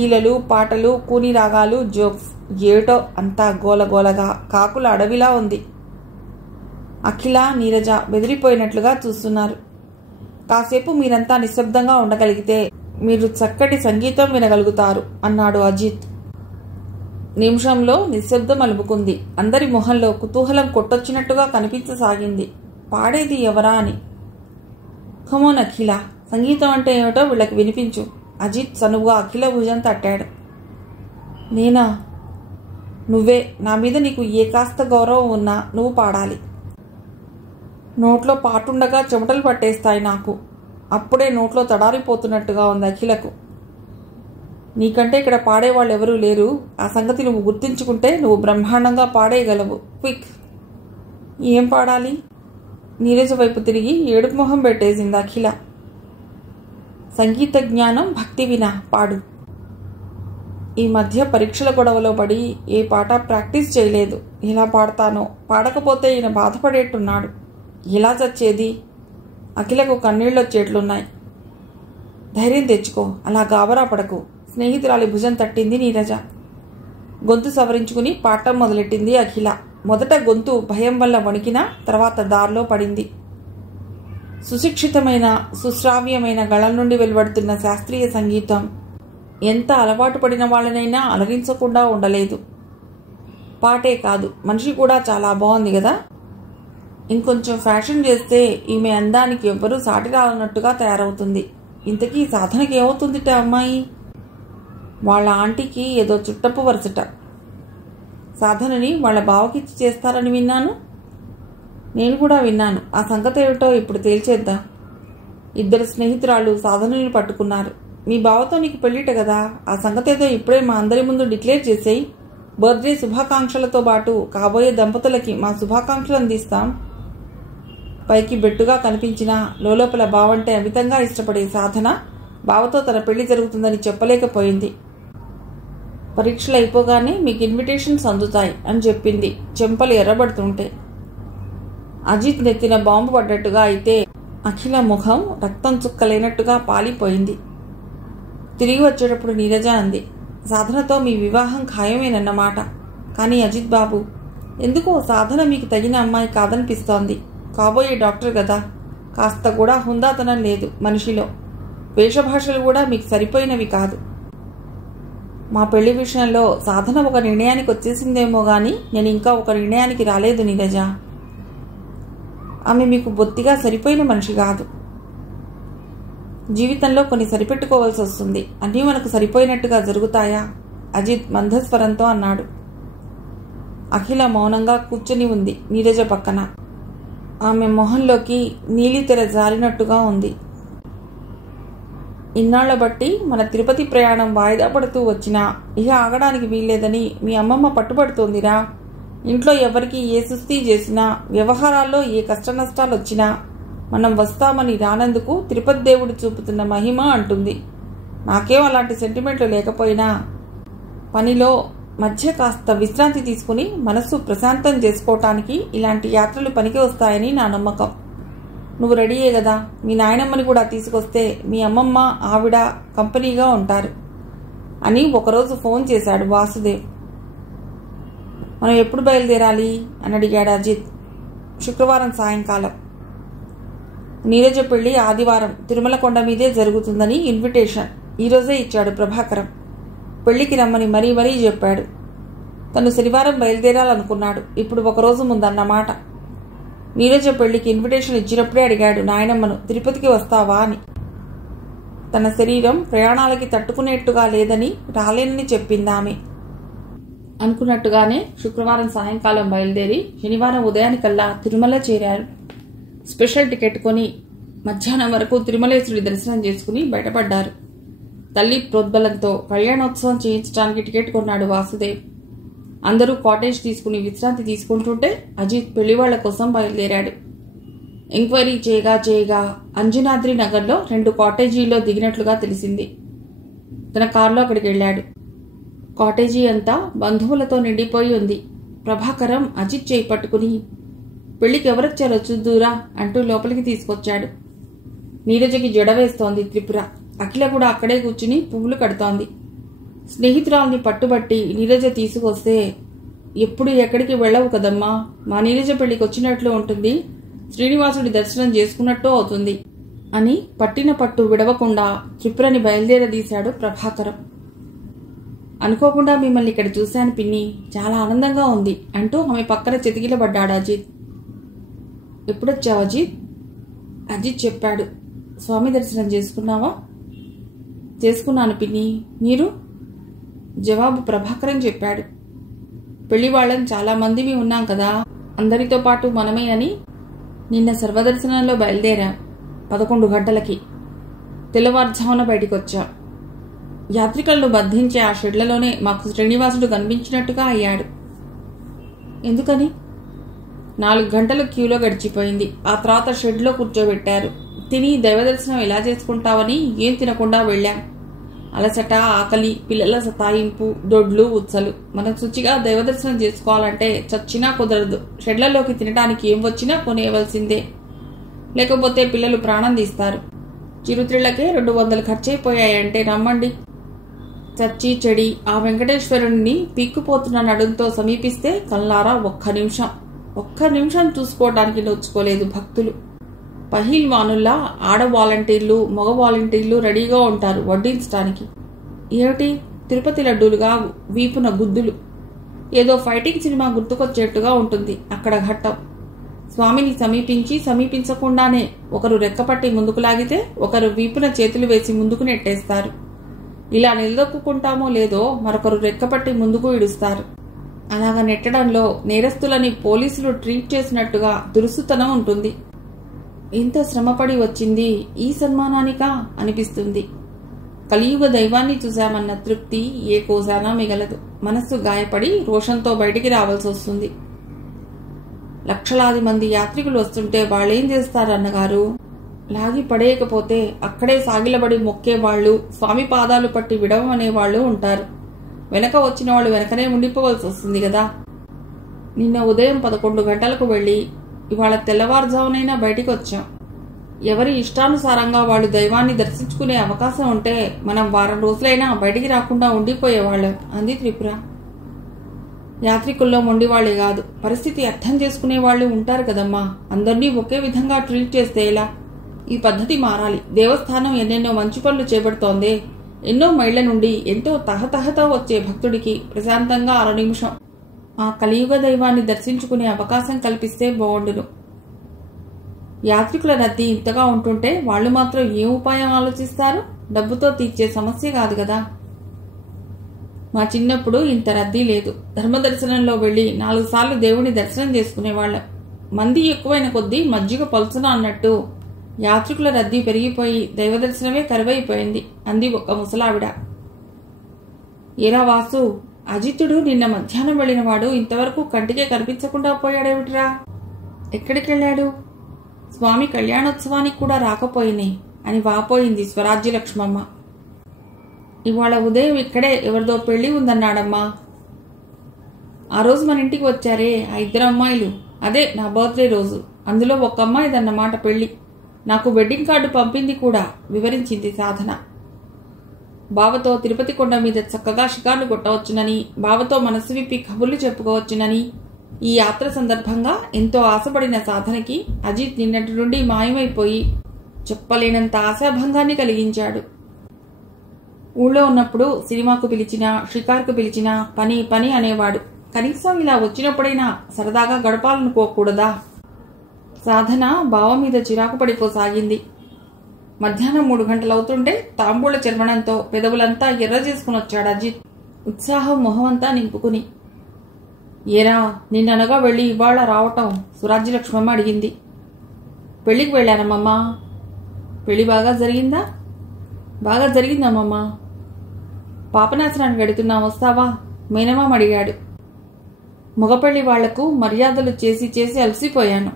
ఈలలు, పాటలు, కూని రాగాలు, జోక్స్. ఏటో అంతా గోలగోలగా కాకుల అడవిలా ఉంది. అఖిల, నీరజ బెదిరిపోయినట్లుగా చూస్తున్నారు. కాసేపు మీరంతా నిశ్శబ్దంగా ఉండగలిగితే మీరు చక్కటి సంగీతం వినగలుగుతారు అన్నాడు అజిత్. నిమిషంలో నిశ్శబ్దం అలుముకుంది. అందరి మొహంలో కుతూహలం కొట్టొచ్చినట్టుగా కనిపించసాగింది. పాడేది ఎవరా అని. కమోన్ అఖిల, సంగీతం అంటే ఏమిటో వీళ్ళకి వినిపించు. అజిత్ సనువుగా అఖిల భుజం తట్టాడు. నేనా? నువ్వే. నా మీద నీకు ఏ కాస్త గౌరవం ఉన్నా నువ్వు పాడాలి. నోట్లో పాటుండగా చెమటలు పట్టేస్తాయి నాకు. అప్పుడే నోట్లో తడారిపోతున్నట్టుగా ఉంది అఖిలకు. నీకంటే ఇక్కడ పాడేవాళ్ళు ఎవరూ లేరు. ఆ సంగతి నువ్వు గుర్తించుకుంటే నువ్వు బ్రహ్మాండంగా పాడేయగలవు. క్విక్. ఏం పాడాలి? నీరజ వైపు తిరిగి ఏడుపు మొహం పెట్టేసింది అఖిల. సంగీత జ్ఞానం భక్తి వినా పాడు. ఈ మధ్య పరీక్షల గొడవలో పడి ఏ పాట ప్రాక్టీస్ చేయలేదు. ఎలా పాడతానో. పాడకపోతే ఈయన బాధపడేట్టున్నాడు. ఎలా చచ్చేది? అఖిలకు కన్నీళ్ళొచ్చేట్లున్నాయి. ధైర్యం తెచ్చుకో, అలా గాబరా పడకు. స్నేహితురాలి భుజం తట్టింది నీరజ. గొంతు సవరించుకుని పాడటం మొదలెట్టింది అఖిల. మొదట గొంతు భయం వల్ల వణికినా తర్వాత దారిలో పడింది. సుశిక్షితమైన, సుశ్రావ్యమైన గళం నుండి వెలువడుతున్న శాస్త్రీయ సంగీతం ఎంత అలవాటు పడిన వాళ్ళనైనా అలరించకుండా ఉండలేదు. పాటే కాదు, మనిషి కూడా చాలా బాగుంది కదా. ఇంకొంచెం ఫ్యాషన్ చేస్తే ఈమె అందానికి ఎవ్వరూ సాటి రాలన్నట్టుగా తయారవుతుంది. ఇంతకీ సాధనకి ఏమవుతుందిట అమ్మాయి? వాళ్ళ ఆంటీకి ఏదో చుట్టపు వరుసట. సాధనని వాళ్ళ బావకిచ్చి చేస్తారని విన్నాను. నేను కూడా విన్నాను. ఆ సంగతి ఏమిటో ఇప్పుడు తేల్చేద్దాం. ఇద్దరు స్నేహితురాళ్ళు సాధనని పట్టుకున్నారు. మీ బావతో నీకు పెళ్ళిట కదా, ఆ సంగతి ఏదో ఇప్పుడే మా అందరి ముందు డిక్లేర్ చేసేయి. బర్త్డే శుభాకాంక్షలతో పాటు కాబోయే దంపతులకి మా శుభాకాంక్షలు అందిస్తాం. పైకి బెట్టుగా కనిపించినా లోపల బావంటే అమితంగా ఇష్టపడే సాధన బావతో తన పెళ్లి జరుగుతుందని చెప్పలేకపోయింది. పరీక్షలు అయిపోగానే మీకు ఇన్విటేషన్స్ అందుతాయి అని చెప్పింది చెంపలు ఎర్రబడుతుంటే. అజిత్ నెత్తిన బాంబు పడ్డట్టుగా అయితే అఖిల ముఖం రక్తం చుక్కలేనట్టుగా పాలిపోయింది. తిరిగి వచ్చేటప్పుడు నీరజ అంది, సాధనతో మీ వివాహం ఖాయమేనన్నమాట. కానీ అజిత్ బాబు, ఎందుకో సాధన మీకు తగిన అమ్మాయి కాదనిపిస్తోంది. కాబోయే డాక్టర్ కదా, కాస్త కూడా హుందాతనం లేదు మనిషిలో. వేషభాషలు కూడా మీకు సరిపోయినవి కాదు. మా పెళ్లి విషయంలో సాధన ఒక నిర్ణయానికి వచ్చేసిందేమో గాని నేను ఇంకా ఒక నిర్ణయానికి రాలేదు నీరజ. ఆమె మీకు బొత్తిగా సరిపోయిన మనిషి కాదు. జీవితంలో కొన్ని సరిపెట్టుకోవాల్సి వస్తుంది. అన్నీ మనకు సరిపోయినట్టుగా జరుగుతాయా? అజిత్ మందస్వరంతో అన్నాడు. అఖిల మౌనంగా కూర్చొని ఉంది నీరజ పక్కన. ఆమె మొహంలోకి నీలితెర జారినట్టుగా ఉంది. ఇన్నాళ్ల బట్టి మన తిరుపతి ప్రయాణం వాయిదా పడుతూ వచ్చినా ఇక ఆగడానికి వీల్లేదని మీ అమ్మమ్మ పట్టుబడుతోందిరా. ఇంట్లో ఎవరికి ఏ సుస్థి చేసినా, వ్యవహారాల్లో ఏ కష్టనష్టాలు వచ్చినా మనం వస్తామని రానందుకు తిరుపతి దేవుడు చూపుతున్న మహిమ అంటుంది. నాకేం అలాంటి సెంటిమెంట్లు లేకపోయినా పనిలో మధ్య కాస్త విశ్రాంతి తీసుకుని మనస్సు ప్రశాంతం చేసుకోవటానికి ఇలాంటి యాత్రలు పనికి వస్తాయని నా నమ్మకం. నువ్వు రెడీయే కదా, మీ నాయనమ్మని కూడా తీసుకొస్తే మీ అమ్మమ్మ ఆవిడ కంపెనీగా ఉంటారు అని ఒకరోజు ఫోన్ చేశాడు వాసుదేవ్. మనం ఎప్పుడు బయలుదేరాలి అని అడిగాడు అజిత్. శుక్రవారం సాయంకాలం. నీరజ పెళ్లి ఆదివారం తిరుమల కొండ మీదే జరుగుతుందని ఇన్విటేషన్ ఈరోజే ఇచ్చాడు ప్రభాకరం. పెళ్లికి రమ్మని మరీ మరీ చెప్పాడు. తను శనివారం బయలుదేరాలనుకున్నాడు. ఇప్పుడు ఒకరోజు ముందన్నమాట. నీరజ పెళ్లికి ఇన్విటేషన్ ఇచ్చినప్పుడే అడిగాడు నాయనమ్మను, తిరుపతికి వస్తావా అని. తన శరీరం ప్రయాణాలకి తట్టుకునేట్టుగా లేదని రాలేనని చెప్పిందామె. అనుకున్నట్టుగానే శుక్రవారం సాయంకాలం బయలుదేరి శనివారం ఉదయానికల్లా తిరుమల చేరారు. స్పెషల్ టికెట్ కొని మధ్యాహ్నం వరకు తిరుమలేశ్వరుడి దర్శనం చేసుకుని బయటపడ్డారు. తల్లి ప్రోద్బలంతో కళ్యాణోత్సవం చేయించడానికి టికెట్ కొన్నాడు వాసుదేవ్. అందరూ కాటేజ్ తీసుకుని విశ్రాంతి తీసుకుంటుంటే అజిత్ పెళ్లివాళ్ల కోసం బయలుదేరాడు. ఎంక్వైరీ చేయగా అంజనాద్రి నగర్లో 2 కాటేజీల్లో దిగినట్లుగా తెలిసింది. తన కారులో అక్కడికి వెళ్లాడు. కాటేజీ అంతా బంధువులతో నిండిపోయి ఉంది. ప్రభాకరం అజిత్ చేయి పట్టుకుని పెళ్లికి ఎవరొచ్చారో చూద్దురా అంటూ లోపలికి తీసుకొచ్చాడు. నీరజకి జడ వేస్తోంది త్రిపుర. అఖిల కూడా అక్కడే కూర్చుని పువ్వులు కడుతోంది. స్నేహితురాల్ని పట్టుబట్టి నీరజ తీసుకొస్తే, ఎప్పుడు ఎక్కడికి వెళ్ళవు కదమ్మా, మా నీరజ పెళ్లికి వచ్చినట్లు ఉంటుంది, శ్రీనివాసుడి దర్శనం చేసుకున్నట్టు అవుతుంది అని పట్టిన పట్టు విడవకుండా త్రిపురని బయలుదేరదీశాడు ప్రభాకరం. అనుకోకుండా మిమ్మల్ని ఇక్కడ చూశాను పిన్ని, చాలా ఆనందంగా ఉంది అంటూ ఆమె పక్కన చెతికిలబడ్డాడు అజిత్. ఎప్పుడొచ్చావు అజిత్? అజిత్ చెప్పాడు. స్వామి దర్శనం చేసుకున్నావా? చేసుకున్నాను పిన్ని, మీరు? జవాబు ప్రభాకరం చెప్పాడు. పెళ్లి వాళ్ళని చాలా మందివి ఉన్నాం కదా, అందరితో పాటు మనమే అని నిన్న సర్వదర్శనంలో బయలుదేరాం. 11 గంటలకి తెల్లవారుజామున బయటికొచ్చాం. యాత్రికులను బంధించే ఆ షెడ్లలోనే మాకు శ్రీనివాసుడు కనిపించినట్టుగా అయ్యాడు. ఎందుకని? 4 గంటలు క్యూలో గడిచిపోయింది. ఆ తర్వాత షెడ్లో కూర్చోబెట్టారు. తిని దైవదర్శనం ఎలా చేసుకుంటావని ఏం తినకుండా వెళ్ళాం. అలసట, ఆకలి, పిల్లల సతాయింపు, దొడ్లు, ఉత్సలు. మనం శుచిగా దైవదర్శనం చేసుకోవాలంటే చచ్చినా కుదరదు. షెడ్లలోకి తినడానికి ఏం వచ్చినా కొనేయవలసిందే, లేకపోతే పిల్లలు ప్రాణం తీస్తారు. చిరుత్రిళ్లకే 200 ఖర్చయిపోయాయంటే నమ్మండి. చచ్చి చెడి ఆ వెంకటేశ్వరుణ్ణి పీక్కుపోతున్న నడుంతో సమీపిస్తే కల్లారా ఒక్క నిమిషం చూసుకోవడానికి నోచుకోలేదు భక్తులు. పహీల్వానుల్లా ఆడ వాలంటీర్లు, మగ వాలంటీర్లు రెడీగా ఉంటారు వడ్డించడానికి. ఏమిటి తిరుపతి లడ్డూలుగా వీపున గుద్దులు. ఏదో ఫైటింగ్ సినిమా గుర్తుకొచ్చేట్టుగా ఉంటుంది అక్కడ ఘట్టం. స్వామిని సమీపించకుండానే ఒకరు రెక్కపట్టి ముందుకు లాగితే ఒకరు వీపున చేతులు వేసి ముందుకు నెట్టేస్తారు. ఇలా నిలదొక్కుంటామో లేదో మరొకరు రెక్కపట్టి ముందుకు ఇడుస్తారు. అలాగా నెట్టడంలో నేరస్తులని పోలీసులు ట్రీట్ చేసినట్టుగా దురుసుతనం ఉంటుంది. ఇంత శ్రమపడి వచ్చింది ఈ సన్మానానికా అనిపిస్తుంది. కలియుగ దైవాన్ని చూశామన్న తృప్తి ఏ కోసానా మిగలదు. మనస్సు గాయపడి రోషంతో బయటికి రావాల్సి వస్తుంది. లక్షలాది మంది యాత్రికులు వస్తుంటే వాళ్ళేం చేస్తారన్నగారు? లాగి పడేయకపోతే అక్కడే సాగిలబడి మొక్కేవాళ్లు, స్వామి పాదాలు పట్టి విడవమనేవాళ్లు ఉంటారు. వెనక వచ్చిన వాళ్ళు వెనకనే ఉండిపోవలసి వస్తుంది కదా. నిన్న ఉదయం 11 గంటలకు వెళ్లి ఇవాళ తెల్లవారుజామునైనా బయటికి వచ్చాం. ఎవరి ఇష్టానుసారంగా వాళ్ళు దైవాన్ని దర్శించుకునే అవకాశం ఉంటే మనం వారం రోజులైనా బయటికి రాకుండా ఉండిపోయేవాళ్ళం అంది త్రిపుర. యాత్రికుల్లో మొండివాళ్లే కాదు, పరిస్థితి అర్థం చేసుకునే వాళ్ళు ఉంటారు కదమ్మా. అందరినీ ఒకే విధంగా ట్రీట్ చేస్తే ఎలా? ఈ పద్ధతి మారాలి. దేవస్థానం ఎన్నెన్నో మంచి పనులు చేపడుతోందే. ఎన్నో మైళ్ల నుండి ఎంతో తహతహతో వచ్చే భక్తుడికి ప్రశాంతంగా 6 నిమిషం ఆ కలియుగ దైవాన్ని దర్శించుకునే అవకాశం కల్పిస్తే బాగుండును. యాత్రికుల రద్దీ ఇంతగా ఉంటుంటే వాళ్లు మాత్రం ఏ ఉపాయం ఆలోచిస్తారు? డబ్బుతో తీర్చే సమస్య కాదు కదా. మా చిన్నప్పుడు ఇంత రద్దీ లేదు. ధర్మదర్శనంలో వెళ్లి 4 సార్లు దేవుని దర్శనం చేసుకునేవాళ్ళం. మంది ఎక్కువైన కొద్దీ మజ్జిగ పలుచున అన్నట్టు యాత్రికుల రద్దీ పెరిగిపోయి దైవదర్శనమే కరువైపోయింది అంది ఒక ముసలావిడ. ఏరా వాసు, అజితుడు నిన్న మధ్యాహ్నం వెళ్లినవాడు ఇంతవరకు కంటికే కనిపించకుండా పోయాడేమిట్రా? ఎక్కడికెళ్లాడు? స్వామి కళ్యాణోత్సవానికి కూడా రాకపోయినే అని వాపోయింది స్వరాజ్యలక్ష్మమ్మ. ఇవాళ ఉదయం ఇక్కడే ఎవరిదో పెళ్లి ఉందన్నాడమ్మా. ఆ రోజు మన ఇంటికి వచ్చారే ఆ 2 అమ్మాయిలు, అదే నా బర్త్డే రోజు. అందులో ఒక అమ్మాయిదన్నమాట పెళ్లి. నాకు వెడ్డింగ్ కార్డు పంపింది కూడా, వివరించింది సాధన. బావతో తిరుపతి కొండ మీద చక్కగా షికార్లు కొట్టవచ్చునని, బావతో మనసు విప్పి కబుర్లు చెప్పుకోవచ్చునని ఈ యాత్ర సందర్భంగా ఎంతో ఆశపడిన సాధనకి అజిత్ నిన్నటి నుండి మాయమైపోయి చెప్పలేనంత ఆశాభంగాన్ని కలిగించాడు. ఊళ్ళో ఉన్నప్పుడు సినిమాకు పిలిచినా, షికార్కు పిలిచినా పని పని అనేవాడు. కనీసం ఇలా వచ్చినప్పుడైనా సరదాగా గడపాలనుకోకూడదా? సాధన బావ మీద చిరాకు పడిపోసాగింది. మధ్యాహ్నం 3 గంటలవుతుంటే తాంబూల చర్మణంతో పెదవులంతా ఎర్ర చేసుకుని వచ్చాడు అజిత్, ఉత్సాహం మొహమంతా నింపుకుని. ఏరా, నిన్ననగా వెళ్లి ఇవాళ రావటం? సురాజ్యలక్ష్మమ్మ అడిగింది. పెళ్లికి వెళ్ళానమ్మమ్మా. పెళ్లి బాగా జరిగిందా? బాగా జరిగిందమ్మమ్మా. పాపనాశనానికి వెడుతున్నా, వస్తావా? మేనమామ అడిగాడు. మగపెళ్లి వాళ్లకు మర్యాదలు చేసి చేసి అలసిపోయాను.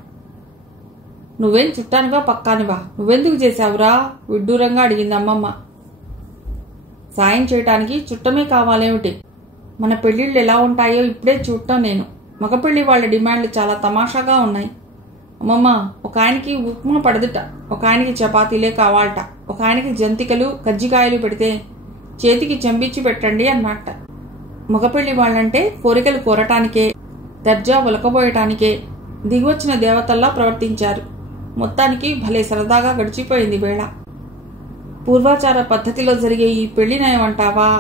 నువ్వేం చుట్టానివా పక్కానివా? నువ్వెందుకు చేశావురా? విడ్డూరంగా అడిగింది అమ్మమ్మ. సాయం చేయటానికి చుట్టమే కావాలేమిటి? మన పెళ్లిళ్ళు ఎలా ఉంటాయో ఇప్పుడే చూడటం నేను. మగపెళ్లి వాళ్ల డిమాండ్లు చాలా తమాషాగా ఉన్నాయి. అమ్మమ్మ, ఒక ఆయనకి ఉప్మా పడదుట, ఒక ఆయనకి చపాతీలే కావాలట, ఒక ఆయనకి జంతికలు కజ్జికాయలు పెడితే చేతికి చెంబిచ్చి పెట్టండి అన్నట్ట. మగపెళ్లి వాళ్ళంటే కోరికలు కోరటానికే, దర్జా ఒలకబోయటానికే దిగివచ్చిన దేవతల్లా ప్రవర్తించారు. మొత్తానికి భలే సరదాగా గడిచిపోయింది వేళ. పూర్వాచార పద్ధతిలో జరిగే ఈ పెళ్లి నయమంటావా,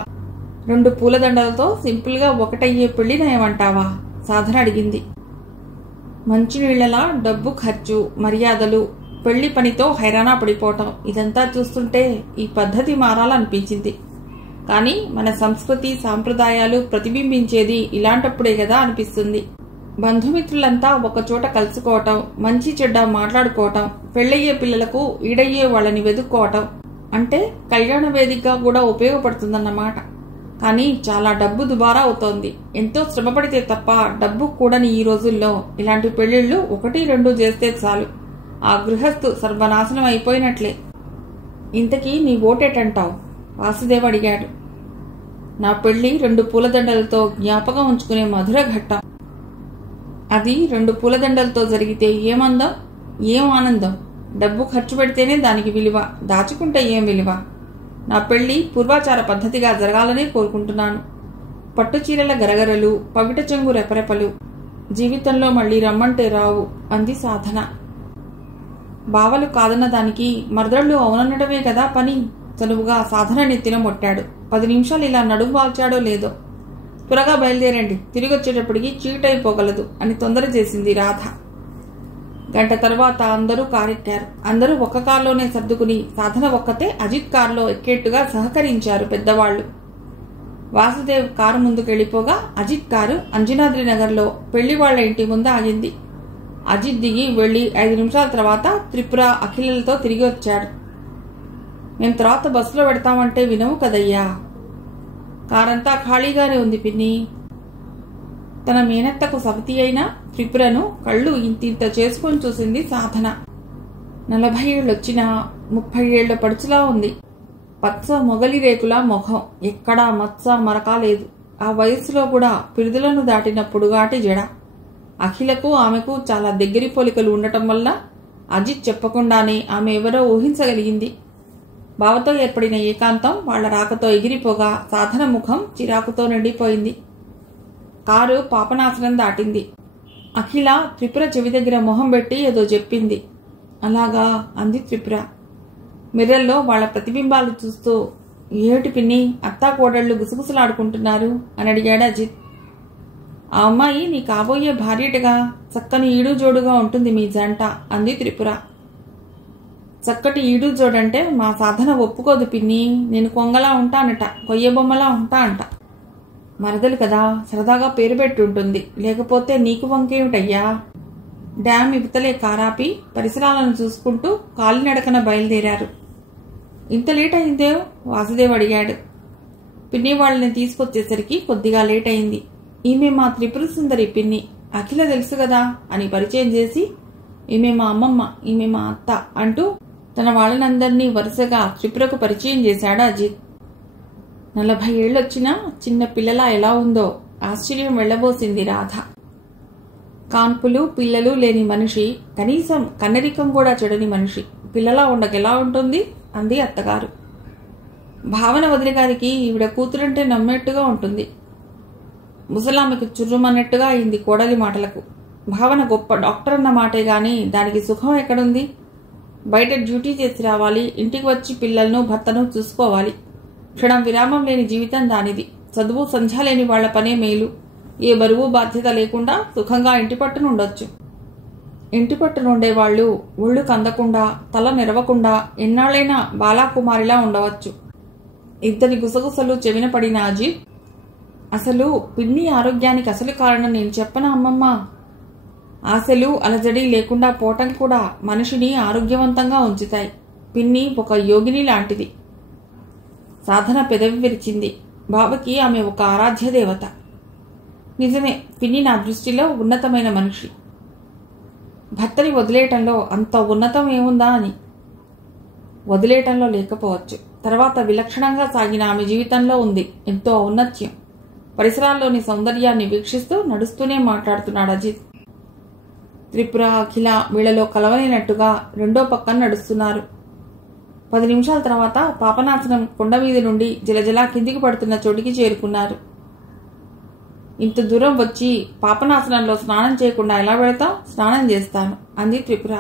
2 పూలదండలతో సింపుల్గా ఒకటయ్యే పెళ్లి నయమంటావా? సాధన అడిగింది. మంచినీళ్లలా డబ్బు ఖర్చు, మర్యాదలు, పెళ్లి పనితో హైరానా పడిపోవటం, ఇదంతా చూస్తుంటే ఈ పద్ధతి మారాలనిపించింది. కానీ మన సంస్కృతి సాంప్రదాయాలు ప్రతిబింబించేది ఇలాంటప్పుడే కదా అనిపిస్తుంది. బంధుమిత్రులంతా ఒకచోట కలుసుకోవటం, మంచి చెడ్డ మాట్లాడుకోవటం, పెళ్లయ్యే పిల్లలకు ఈడయ్యే వాళ్ళని వెతుక్కోవటం అంటే కళ్యాణ వేదికగా కూడా ఉపయోగపడుతుందన్నమాట. కానీ చాలా డబ్బు దుబారా అవుతోంది. ఎంతో శ్రమపడితే తప్ప డబ్బు కూడని ఈ రోజుల్లో ఇలాంటి పెళ్లిళ్లు 1-2 చేస్తే చాలు, ఆ గృహస్థు సర్వనాశనం అయిపోయినట్లే. ఇంతకీ నీ ఓటేటంటావు? వాసుదేవ్ అడిగాడు. నా పెళ్లి 2 పూలదండలతో జ్ఞాపకం ఉంచుకునే మధుర ఘట్టం. అది 2 పూలదండలతో జరిగితే ఏమందం, ఏం ఆనందం. డబ్బు ఖర్చు పెడితేనే దానికి విలువ, దాచుకుంటే ఏం విలువ. నా పెళ్లి పూర్వాచార పద్ధతిగా జరగాలనే కోరుకుంటున్నాను. పట్టుచీరల గరగరలు, పవిట చెంగు రెపరెపలు జీవితంలో మళ్లీ రమ్మంటే రావు అంది సాధన. బావలు కాదన్న దానికి మరదళ్ళు అవునన్నడమే కదా పని. చనువుగా సాధన నెత్తిన మొట్టాడు. 10 నిమిషాలు ఇలా నడుము వాల్చాడో లేదో. త్వరగా బయలుదేరండి, తిరిగొచ్చేటప్పటికి చీటైపోగలదు అని తొందర చేసింది రాధ. గంట తర్వాత అందరూ కారెక్కారు. అందరూ ఒక్క కారులోనే సర్దుకుని సాధన ఒక్కతే అజిత్ కారులో ఎక్కేట్టుగా సహకరించారు పెద్దవాళ్లు. వాసుదేవ్ కారు ముందుకెళ్లిపోగా అజిత్ కారు అంజనాద్రి నగర్లో పెళ్లి వాళ్ల ఇంటి ముందు ఆగింది. అజిత్ దిగి వెళ్లి 5 నిమిషాల తర్వాత త్రిపుర, అఖిలలతో తిరిగి వచ్చాడు. మేం తర్వాత బస్సులో పెడతామంటే వినవు కదయ్యా. కారంతా ఖాళీగానే ఉంది పిన్ని. తన మేనత్తకు సవతి అయిన త్రిపురను కళ్ళు ఇంతింత చేసుకొని చూసింది సాధన. 40 ఏళ్ళొచ్చినా 30 ఏళ్ల పడుచులా ఉంది. పచ్చ మొగలి రేకులా మొహం, ఎక్కడా మచ్చ మరకా లేదు. ఆ వయస్సులో కూడా పిరుదులను దాటిన పొడుగాటి జడ. అఖిలకు ఆమెకు చాలా దగ్గరి పోలికలు ఉండటం వల్ల అజిత్ చెప్పకుండానే ఆమె ఎవరో ఊహించగలిగింది. బావతో ఏర్పడిన ఏకాంతం వాళ్ల రాకతో ఎగిరిపోగా సాధన ముఖం చిరాకుతో నిండిపోయింది. కారు పాపనాశనం దాటింది. అఖిల త్రిపుర చెవి దగ్గర మొహం పెట్టి ఏదో చెప్పింది. అలాగా అంది త్రిపుర. మిర్రల్లో వాళ్ల ప్రతిబింబాలు చూస్తూ, ఏమిటి పిన్ని అత్తా కోడళ్లు గుసగుసలాడుకుంటున్నారు అని అడిగాడు అజిత్. ఆ అమ్మాయి నీ కాబోయే భార్యటగా, చక్కని ఈడు జోడుగా ఉంటుంది మీ జంట అంది త్రిపుర. చక్కటి ఈడు జోడంటే మా సాధన ఒప్పుకోదు పిన్ని. నేను కొంగలా ఉంటానట, కొయ్యబొమ్మలా ఉంటా అంట. మరదలు కదా, సరదాగా పేరు పెట్టుంటుంది. లేకపోతే నీకు వంకేమిటయ్యా? డ్యామ్ ఇవతలే కారాపి పరిసరాలను చూసుకుంటూ కాలినడకన బయలుదేరారు. ఇంత లేట్ అయిందే? వాసుదేవ్ అడిగాడు. పిన్ని వాళ్ళని తీసుకొచ్చేసరికి కొద్దిగా లేట్ అయింది. ఈమె మా త్రిపుర సుందరి పిన్ని, అఖిల తెలుసు కదా అని పరిచయం చేసి, ఈమె మా అమ్మమ్మ, ఈమె మా అత్త అంటూ తన వాళ్ళనందరినీ వరుసగా త్రిపురకు పరిచయం చేశాడు అజిత్. 40 ఏళ్ళొచ్చినా చిన్న పిల్లలా ఎలా ఉందో ఆశ్చర్యం వెళ్లబోసింది రాధ. కాన్పులు పిల్లలు లేని మనిషి, కనీసం కన్నరికం కూడా చెడని మనిషి పిల్లలా ఉండకెలా ఉంటుంది అంది అత్తగారు. భావన వదిలి గారికి ఈవిడ కూతురంటే నమ్మేట్టుగా ఉంటుంది. ముసలామెకు చుర్రుమన్నట్టుగా అయింది కోడలి మాటలకు. భావన గొప్ప డాక్టర్ అన్న మాటే గాని దానికి సుఖం ఎక్కడుంది? బయట డ్యూటీ చేసి రావాలి, ఇంటికి వచ్చి పిల్లలను భర్తను చూసుకోవాలి. క్షణం విరామం లేని జీవితం దానిది. చదువు సంధ్య లేని వాళ్ల పనే మేలు. ఏ బరువు బాధ్యత లేకుండా సుఖంగా ఇంటి పట్టునుండొచ్చు. ఇంటి పట్టునుండేవాళ్లు ఒళ్ళు కందకుండా తల నెరవకుండా ఎన్నాళ్లైనా బాలాకుమారిలా ఉండవచ్చు. ఇద్దరి గుసగుసలు చెవిన పడిన అజిత్, అసలు పిన్ని ఆరోగ్యానికి అసలు కారణం నేను చెప్పనా అమ్మమ్మ? ఆశలు అలజడి లేకుండా పోవటం కూడా మనిషిని ఆరోగ్యవంతంగా ఉంచుతాయి. పిన్ని ఒక యోగిని లాంటిది. సాధన పెదవి విరిచింది. బావకి ఆమె ఒక ఆరాధ్య దేవత. నిజమే, పిన్ని నా దృష్టిలో ఉన్నతమైన మనిషి. భర్తని వదిలేయటంలో అంత ఉన్నతం ఏముందా అని. వదిలేయటంలో లేకపోవచ్చు. తర్వాత విలక్షణంగా సాగిన ఆమె జీవితంలో ఉంది ఎంతో ఔన్నత్యం. పరిసరాల్లోని సౌందర్యాన్ని వీక్షిస్తూ నడుస్తూనే మాట్లాడుతున్నాడు అజిత్. త్రిపుర, అఖిల వీళ్లలో కలవలేనట్టుగా రెండో పక్కన నడుస్తున్నారు. 10 నిమిషాల తర్వాత పాపనాశనం కొండ మీద నుండి జలజలా కిందికి పడుతున్న చోటికి చేరుకున్నారు. ఇంత దూరం వచ్చి పాపనాశనంలో స్నానం చేయకుండా ఎలా వెళతాం? స్నానం చేస్తాను అంది త్రిపుర.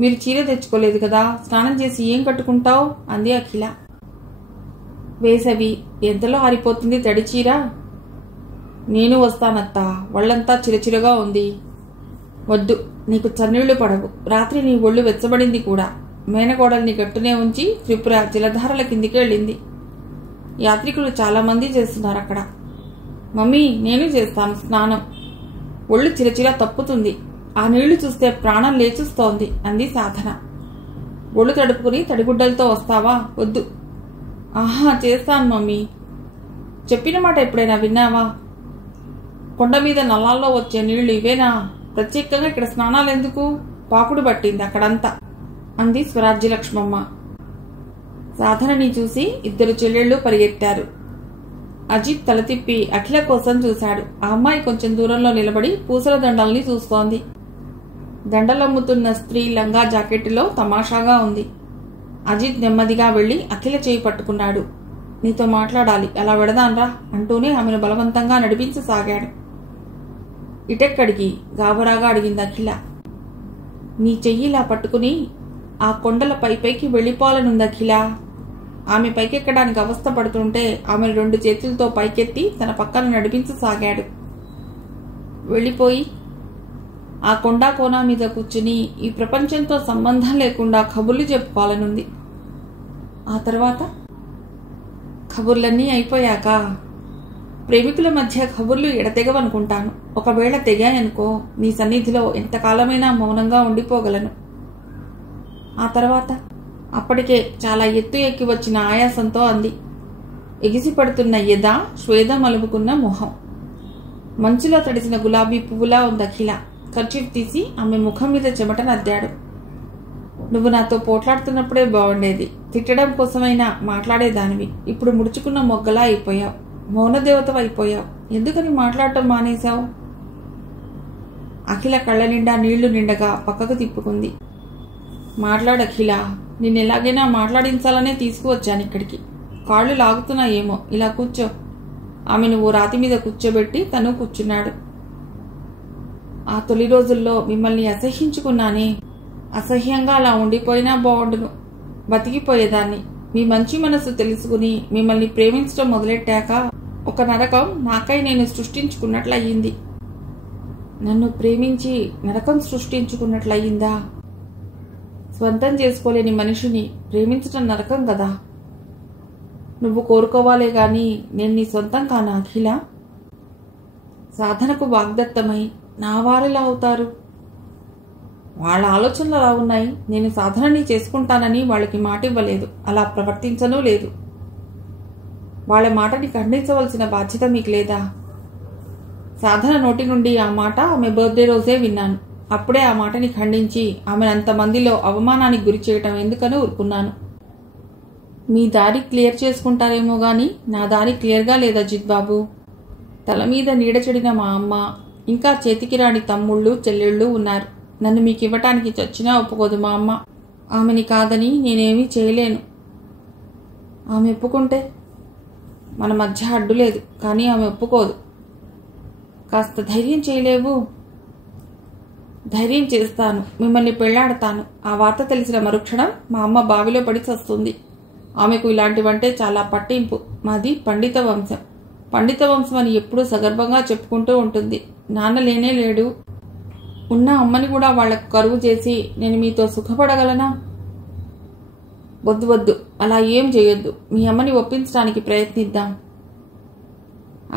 మీరు చీర తెచ్చుకోలేదు కదా, స్నానం చేసి ఏం కట్టుకుంటావు అంది అఖిల. వేసవి ఎంతలో ఆరిపోతుంది తడి చీర. నేను వస్తానత్తా, ఒళ్ళంతా చిరచిరగా ఉంది. వద్దు, నీకు చన్నీళ్లు పడవు. రాత్రి నీ ఒళ్ళు వెచ్చబడింది కూడా. మేనకోడల్ని గట్టునే ఉంచి త్రిపుర జలధారల కిందికి వెళ్ళింది. యాత్రికులు చాలా మంది చేస్తున్నారు అక్కడ. మమ్మీ, నేను చేస్తాను స్నానం. ఒళ్ళు చిరచిర తప్పుతుంది. ఆ నీళ్లు చూస్తే ప్రాణం లేచుస్తోంది అంది సాధన. ఒళ్ళు తడుపుకుని తడిగుడ్డలతో వస్తావా? వద్దు. ఆహా, చేస్తాను మమ్మీ. చెప్పిన మాట ఎప్పుడైనా విన్నావా? కొండ మీద నల్లాల్లో వచ్చే నీళ్లు ఇవేనా? ప్రత్యేకంగా ఇక్కడ స్నానాలు ఎందుకు? పాకుడు పట్టింది అక్కడంతా అంది స్వరాజ్యలక్ష్మమ్మ. సాధనని చూసి ఇద్దరు చెల్లెళ్లు పరిగెత్తారు. అజిత్ తల తిప్పి అఖిల కోసం చూశాడు. ఆ అమ్మాయి కొంచెం దూరంలో నిలబడి పూసల దండల్ని చూస్తోంది. దండలమ్ముతున్న స్త్రీ లంగా జాకెట్టులో తమాషాగా ఉంది. అజిత్ నెమ్మదిగా వెళ్లి అఖిల చేయి పట్టుకున్నాడు. నీతో మాట్లాడాలి, అలా వెడదాన్రా అంటూనే ఆమెను బలవంతంగా నడిపించసాగాడు. ఇటెక్కడికి? గాబరాగా అడిగింది అఖిల. నీ చెయ్యిలా పట్టుకుని ఆ కొండల పైపైకి వెళ్లిపోవాలనుంది అఖిల. ఆమె పైకెక్కడానికి అవస్థ పడుతుంటే ఆమెను 2 చేతులతో పైకెత్తి తన పక్కన నడిపించసాగాడు. వెళ్ళిపోయి ఆ కొండా కోన మీద కూర్చుని ఈ ప్రపంచంతో సంబంధం లేకుండా కబుర్లు చెప్పుకోవాలనుంది. ఆ తర్వాత కబుర్లన్నీ అయిపోయాక ప్రేమికుల మధ్య కబుర్లు ఎడతెగవనుకుంటాను. ఒకవేళ తెగాయనుకో, నీ సన్నిధిలో ఎంతకాలమైనా మౌనంగా ఉండిపోగలను. ఆ తర్వాత అప్పటికే చాలా ఎత్తు ఎక్కి వచ్చిన ఆయాసంతో అంది. ఎగిసిపడుతున్న ఎద, శ్వేదం అలుముకున్న మొహం. మంచులో తడిసిన గులాబీ పువ్వులా ఉంది అఖిల. కర్చీఫ్ తీసి ఆమె ముఖం మీద చెమటనద్దాడు. నువ్వు నాతో పోట్లాడుతున్నప్పుడే బాగుండేది. తిట్టడం కోసమైనా మాట్లాడేదానివి. ఇప్పుడు ముడుచుకున్న మొగ్గలా అయిపోయావు. మౌనదేవతవు అయిపోయావు. ఎందుకని మాట్లాడటం మానేశావు? అఖిల కళ్ళ నిండా నీళ్లు నిండగా పక్కకు తిప్పుకుంది. మాట్లాడఖిల, నిన్నెలాగైనా మాట్లాడించాలనే తీసుకువచ్చాను ఇక్కడికి. కాళ్ళు లాగుతున్నాయేమో, ఇలా కూర్చో. ఆమెను ఓ రాతి మీద కూర్చోబెట్టి తను కూర్చున్నాడు. ఆ తొలి రోజుల్లో మిమ్మల్ని అసహ్యించుకున్నానే. అసహ్యంగా అలా ఉండిపోయినా బాగుండును. బతికిపోయేదాన్ని. మీ మంచి మనసు తెలుసుకుని మిమ్మల్ని ప్రేమించడం మొదలెట్టాక ఒక నరకం నాకై నేను సృష్టించుకున్నట్లయింది. నన్ను ప్రేమించి నరకం సృష్టించుకున్నట్లయిందా? స్వంతం చేసుకోలేని మనిషిని ప్రేమించటం నరకం కదా. నువ్వు కోరుకోవాలే గాని నేను నీ సొంతం కానా అఖిల? సాధనకు వాగ్దత్తమై నా వారెలా అవుతారు? వాళ్ళ ఆలోచనలు అలా ఉన్నాయి. నేను సాధనని చేసుకుంటానని వాళ్ళకి మాట ఇవ్వలేదు, అలా ప్రవర్తించనూ లేదు. వాళ్ళ మాటని ఖండించవలసిన బాధ్యత మీకు లేదా? సాధన నోటి నుండి ఆ మాట ఆమె బర్త్డే రోజే విన్నాను. అప్పుడే ఆ మాటని ఖండించి ఆమెను అంతమందిలో అవమానానికి గురి చేయటం ఎందుకని ఊరుకున్నాను. మీ దారి క్లియర్ చేసుకుంటారేమో గాని నా దారి క్లియర్గా లేదా అజిత్ బాబు. తల మీద నీడ చెడిన మా అమ్మ, ఇంకా చేతికి రాని తమ్ముళ్ళు చెల్లెళ్ళు ఉన్నారు. నన్ను మీకు ఇవ్వటానికి చచ్చినా ఒప్పుకోదు మా అమ్మ. ఆమెని కాదని నేనేమీ చేయలేను. ఆమె ఒప్పుకుంటే? మన మధ్య అడ్డు లేదు, కానీ ఆమె ఒప్పుకోదు. కాస్త ధైర్యం చేయలేవు? ధైర్యం చేస్తాను, మిమ్మల్ని పెళ్లాడతాను. ఆ వార్త తెలిసిన మరుక్షణం మా అమ్మ బావిలో పడి చస్తుంది. ఆమెకు ఇలాంటివంటే చాలా పట్టింపు. మాది పండిత వంశం. పండిత వంశం అని ఎప్పుడూ సగర్భంగా చెప్పుకుంటూ ఉంటుంది. నాన్న లేనే లేడు. ఉన్న అమ్మని కూడా వాళ్లకు కరువు చేసి నేను మీతో సుఖపడగలనా? వద్దు వద్దు, అలా ఏం చేయొద్దు. మీ అమ్మని ఒప్పించడానికి ప్రయత్నిద్దాం.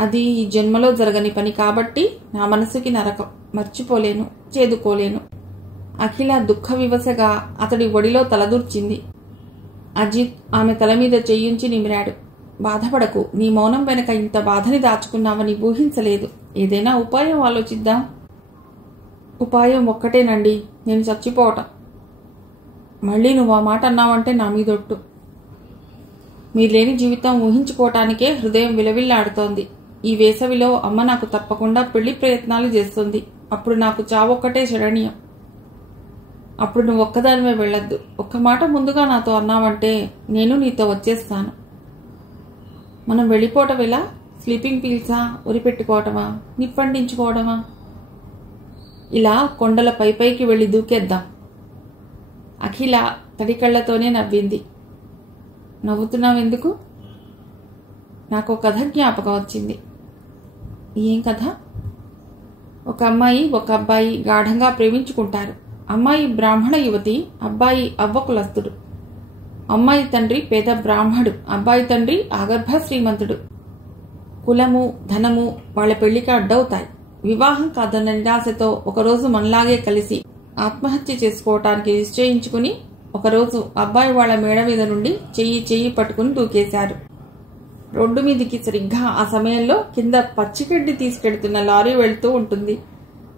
అది ఈ జన్మలో జరగని పని కాబట్టి నా మనసుకి నరకం. మర్చిపోలేను, చేదుకోలేను. అఖిల దుఃఖ వివశగా అతడి ఒడిలో తలదూర్చింది. అజిత్ ఆమె తల మీద చెయ్యుంచి నిమిరాడు. బాధపడకు, నీ మౌనం వెనక ఇంత బాధని దాచుకున్నావని ఊహించలేదు. ఏదైనా ఉపాయం ఆలోచిద్దాం. ఉపాయం ఒక్కటేనండి, నేను చచ్చిపోవటం. మళ్ళీ నువ్వు ఆ మాట అన్నావంటే నా మీదొట్టు. మీరు లేని జీవితం ఊహించుకోవటానికే హృదయం విలవిల్లాడుతోంది. ఈ వేసవిలో అమ్మ నాకు తప్పకుండా పెళ్లి ప్రయత్నాలు చేస్తుంది. అప్పుడు నాకు చావొక్కటే శరణ్యం. అప్పుడు నువ్వు ఒక్కదానివే వెళ్ళొద్దు. ఒక్క మాట ముందుగా నాతో అన్నావంటే నేను నీతో వచ్చేస్తాను. మనం వెళ్ళిపోవటం ఎలా? స్లీపింగ్ పిల్సా, ఉరిపెట్టుకోవటమా, నిప్పండించుకోవడమా? ఇలా కొండల పైకి వెళ్ళి దూకేద్దాం. అఖిల తడి కళ్లతోనే నవ్వింది. నవ్వుతున్నావెందుకు? నాకు కథ జ్ఞాపకం వచ్చింది. ఏం కథ? ఒక అమ్మాయి ఒక అబ్బాయి గాఢంగా ప్రేమించుకుంటారు. అమ్మాయి బ్రాహ్మణ యువతి, అబ్బాయి అవ్వకులస్తుడు. అమ్మాయి తండ్రి పేద బ్రాహ్మడు, అబ్బాయి తండ్రి ఆగర్భ శ్రీమంతుడు. కులము ధనము వాళ్ల పెళ్లికి అడ్డవుతాయి. వివాహం కాదన్న నిరాశతో ఒకరోజు మనలాగే కలిసి ఆత్మహత్య చేసుకోవటానికి నిశ్చయించుకుని ఒకరోజు అబ్బాయి వాళ్ల మేడ మీద నుండి చెయ్యి పట్టుకుని దూకేశారు. రోడ్డు మీదికి సరిగ్గా ఆ సమయంలో కింద పచ్చిగడ్డి తీసుకెడుతున్న లారీ వెళ్తూ ఉంటుంది.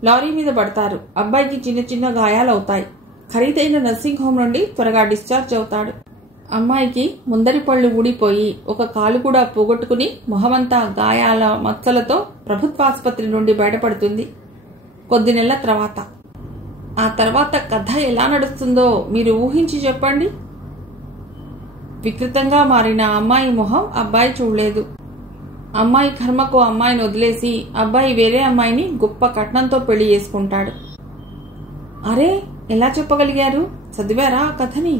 లారీ మీద పడతారు. అబ్బాయికి చిన్న చిన్న గాయాలవుతాయి. ఖరీదైన నర్సింగ్ హోం నుండి త్వరగా డిశ్చార్జ్ అవుతాడు. అమ్మాయికి ముందరి పళ్ళు ఊడిపోయి ఒక కాలు కూడా పోగొట్టుకుని మొహమంతా గాయాల మచ్చలతో ప్రభుత్వాసుపత్రి నుండి బయటపడుతుంది. కొద్ది నెలల తర్వాత. ఆ తర్వాత కథ ఎలా నడుస్తుందో మీరు ఊహించి చెప్పండి. వికృతంగా మారిన అమ్మాయి మొహం అబ్బాయి చూడలేదు. అమ్మాయి కర్మకు అమ్మాయిని వదిలేసి అబ్బాయి వేరే అమ్మాయిని గొప్ప కట్నంతో పెళ్లి చేసుకుంటాడు. అరే, ఎలా చెప్పగలిగారు? చదివారా ఆ కథని?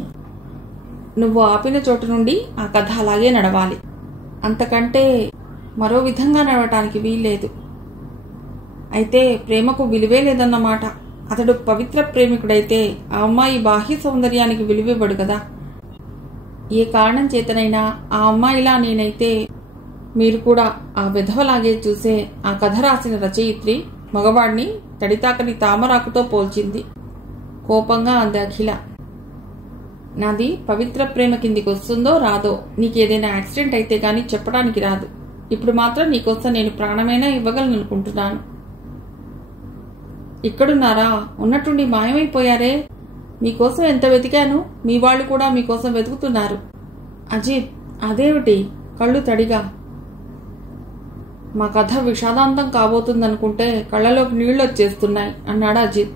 నువ్వు ఆపిన చోటు నుండి ఆ కథ అలాగే నడవాలి. అంతకంటే మరో విధంగా నడవటానికి వీల్లేదు. అయితే ప్రేమకు విలువే లేదన్నమాట. అతడు పవిత్ర ప్రేమికుడైతే ఆ అమ్మాయి బాహ్య సౌందర్యానికి విలువివ్వడు కదా. ఏ కారణం చేతనైనా ఆ అమ్మాయిలా నేనైతే మీరు కూడా ఆ విధవలాగే చూసే ఆ కథ రాసిన రచయిత్రి మగవాడిని తడితాకని తామరాకుతో పోల్చింది. కోపంగా అంది అఖిల. నాది పవిత్ర ప్రేమ కిందికి వస్తుందో రాదో నీకేదైనా యాక్సిడెంట్ అయితే గాని చెప్పడానికి రాదు. ఇప్పుడు మాత్రం నీకోసం నేను ప్రాణమైనా ఇవ్వగలననుకుంటున్నాను. ఇక్కడున్నారా? ఉన్నట్టుండి మాయమైపోయారే. మీకోసం ఎంత వెతికాను. మీ వాళ్ళు కూడా మీకోసం వెతుకుతున్నారు. అజిత్, అదేమిటి? కళ్ళు తడిగా. మా కథ విషాదాంతం కాబోతుందనుకుంటే కళ్ళలోకి నీళ్లు వచ్చేస్తున్నాయి అన్నాడు అజిత్.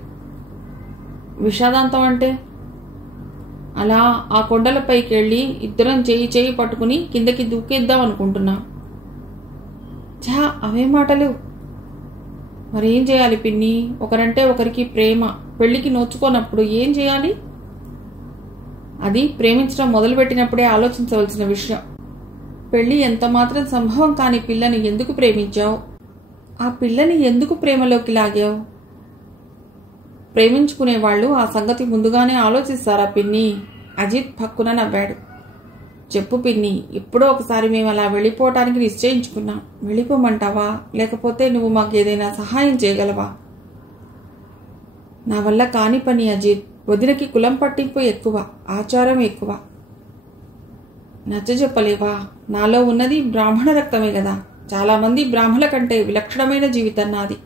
విషాదాంతం అంటే? అలా ఆ కొండలపైకి వెళ్ళి ఇద్దరం చేయి పట్టుకుని కిందకి దూకేద్దాం అనుకుంటున్నాం. ఛా, అవే మాటలు. మరేం చేయాలి పిన్ని? ఒకరంటే ఒకరికి ప్రేమ, పెళ్లికి నోచుకోనప్పుడు ఏం చేయాలి? అది ప్రేమించడం మొదలుపెట్టినప్పుడే ఆలోచించవలసిన విషయం. పెళ్లి ఎంత మాత్రం సంభవం కాని పిల్లని ఎందుకు ప్రేమించావు? ఆ పిల్లని ఎందుకు ప్రేమలోకి లాగావు? ప్రేమించుకునేవాళ్లు ఆ సంగతి ముందుగానే ఆలోచిస్తారా పిన్ని? అజిత్ పక్కున నవ్వాడు. చెప్పు పిన్ని, ఎప్పుడో ఒకసారి మేము అలా వెళ్ళిపోవటానికి నిశ్చయించుకున్నాం. వెళ్ళిపోమంటావా, లేకపోతే నువ్వు మాకేదైనా సహాయం చేయగలవా? నా వల్ల కాని పని అజిత్. వదినకి కులం పట్టింపు ఎక్కువ, ఆచారం ఎక్కువ. నచ్చజెప్పలేవా? నాలో ఉన్నది బ్రాహ్మణ రక్తమే కదా. చాలామంది బ్రాహ్మణుల కంటే విలక్షణమైన జీవితం నాది.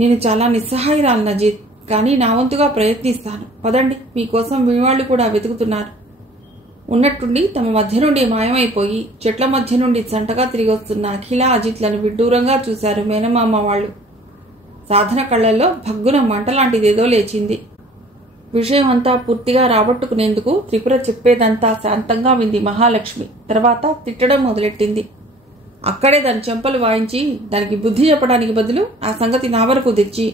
నేను చాలా నిస్సహాయురాలను అజిత్, కానీ నా వంతుగా ప్రయత్నిస్తాను. పదండి, మీకోసం మీవాళ్లు కూడా వెతుకుతున్నారు. ఉన్నట్టుండి తమ మధ్య నుండి మాయమైపోయి చెట్ల మధ్య నుండి జంటగా తిరిగి వస్తున్న అఖిల, అజిత్లను విడ్డూరంగా చూశారు మేనమామ వాళ్ళు. సాధన కళ్లలో భగ్గున మంటలాంటిదేదో లేచింది. విషయం అంతా పూర్తిగా రాబట్టుకునేందుకు త్రిపుర చెప్పేదంతా శాంతంగా వింది మహాలక్ష్మి. తర్వాత తిట్టడం మొదలెట్టింది. అక్కడే దాని చెంపలు వాయించి దానికి బుద్ధి చెప్పడానికి బదులు ఆ సంగతి నా వరకు తెచ్చి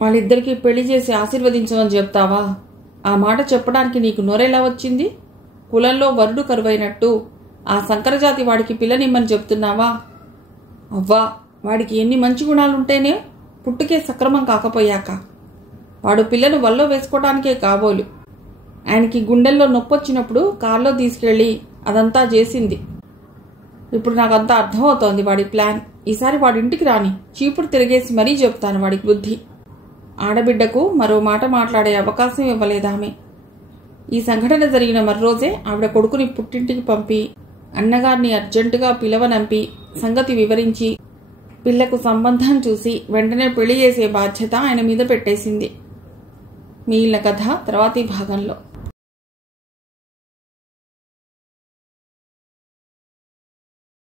వాళ్ళిద్దరికీ పెళ్లి చేసి ఆశీర్వదించమని చెప్తావా? ఆ మాట చెప్పడానికి నీకు నోరెలా వచ్చింది? కులంలో వరుడు కరువైనట్టు ఆ సంకరజాతి వాడికి పిల్లనిమ్మని చెప్తున్నావా? అవ్వా, వాడికి ఎన్ని మంచి గుణాలుంటేనే పుట్టుకే సక్రమం కాకపోయాక వాడు పిల్లను వల్లో వేసుకోవడానికే కాబోలు. ఆయనకి గుండెల్లో నొప్పొచ్చినప్పుడు కారులో తీసుకెళ్లి అదంతా చేసింది. ఇప్పుడు నాకంతా అర్థమవుతోంది వాడి ప్లాన్. ఈసారి వాడింటికి రాని చీపురు తిరిగేసి మరీ చెప్తాను వాడికి బుద్ధి. ఆడబిడ్డకు మరో మాట మాట్లాడే అవకాశం ఇవ్వలేదామె. ఈ సంఘటన జరిగిన మర్రోజే ఆవిడ కొడుకుని పుట్టింటికి పంపి అన్నగారిని అర్జెంటుగా పిలవనంపి సంగతి వివరించి పిల్లకు సంబంధం చూసి వెంటనే పెళ్లి చేసే బాధ్యత ఆయన మీద పెట్టేసింది. మిగిలిన కథ తర్వాతి భాగంలో.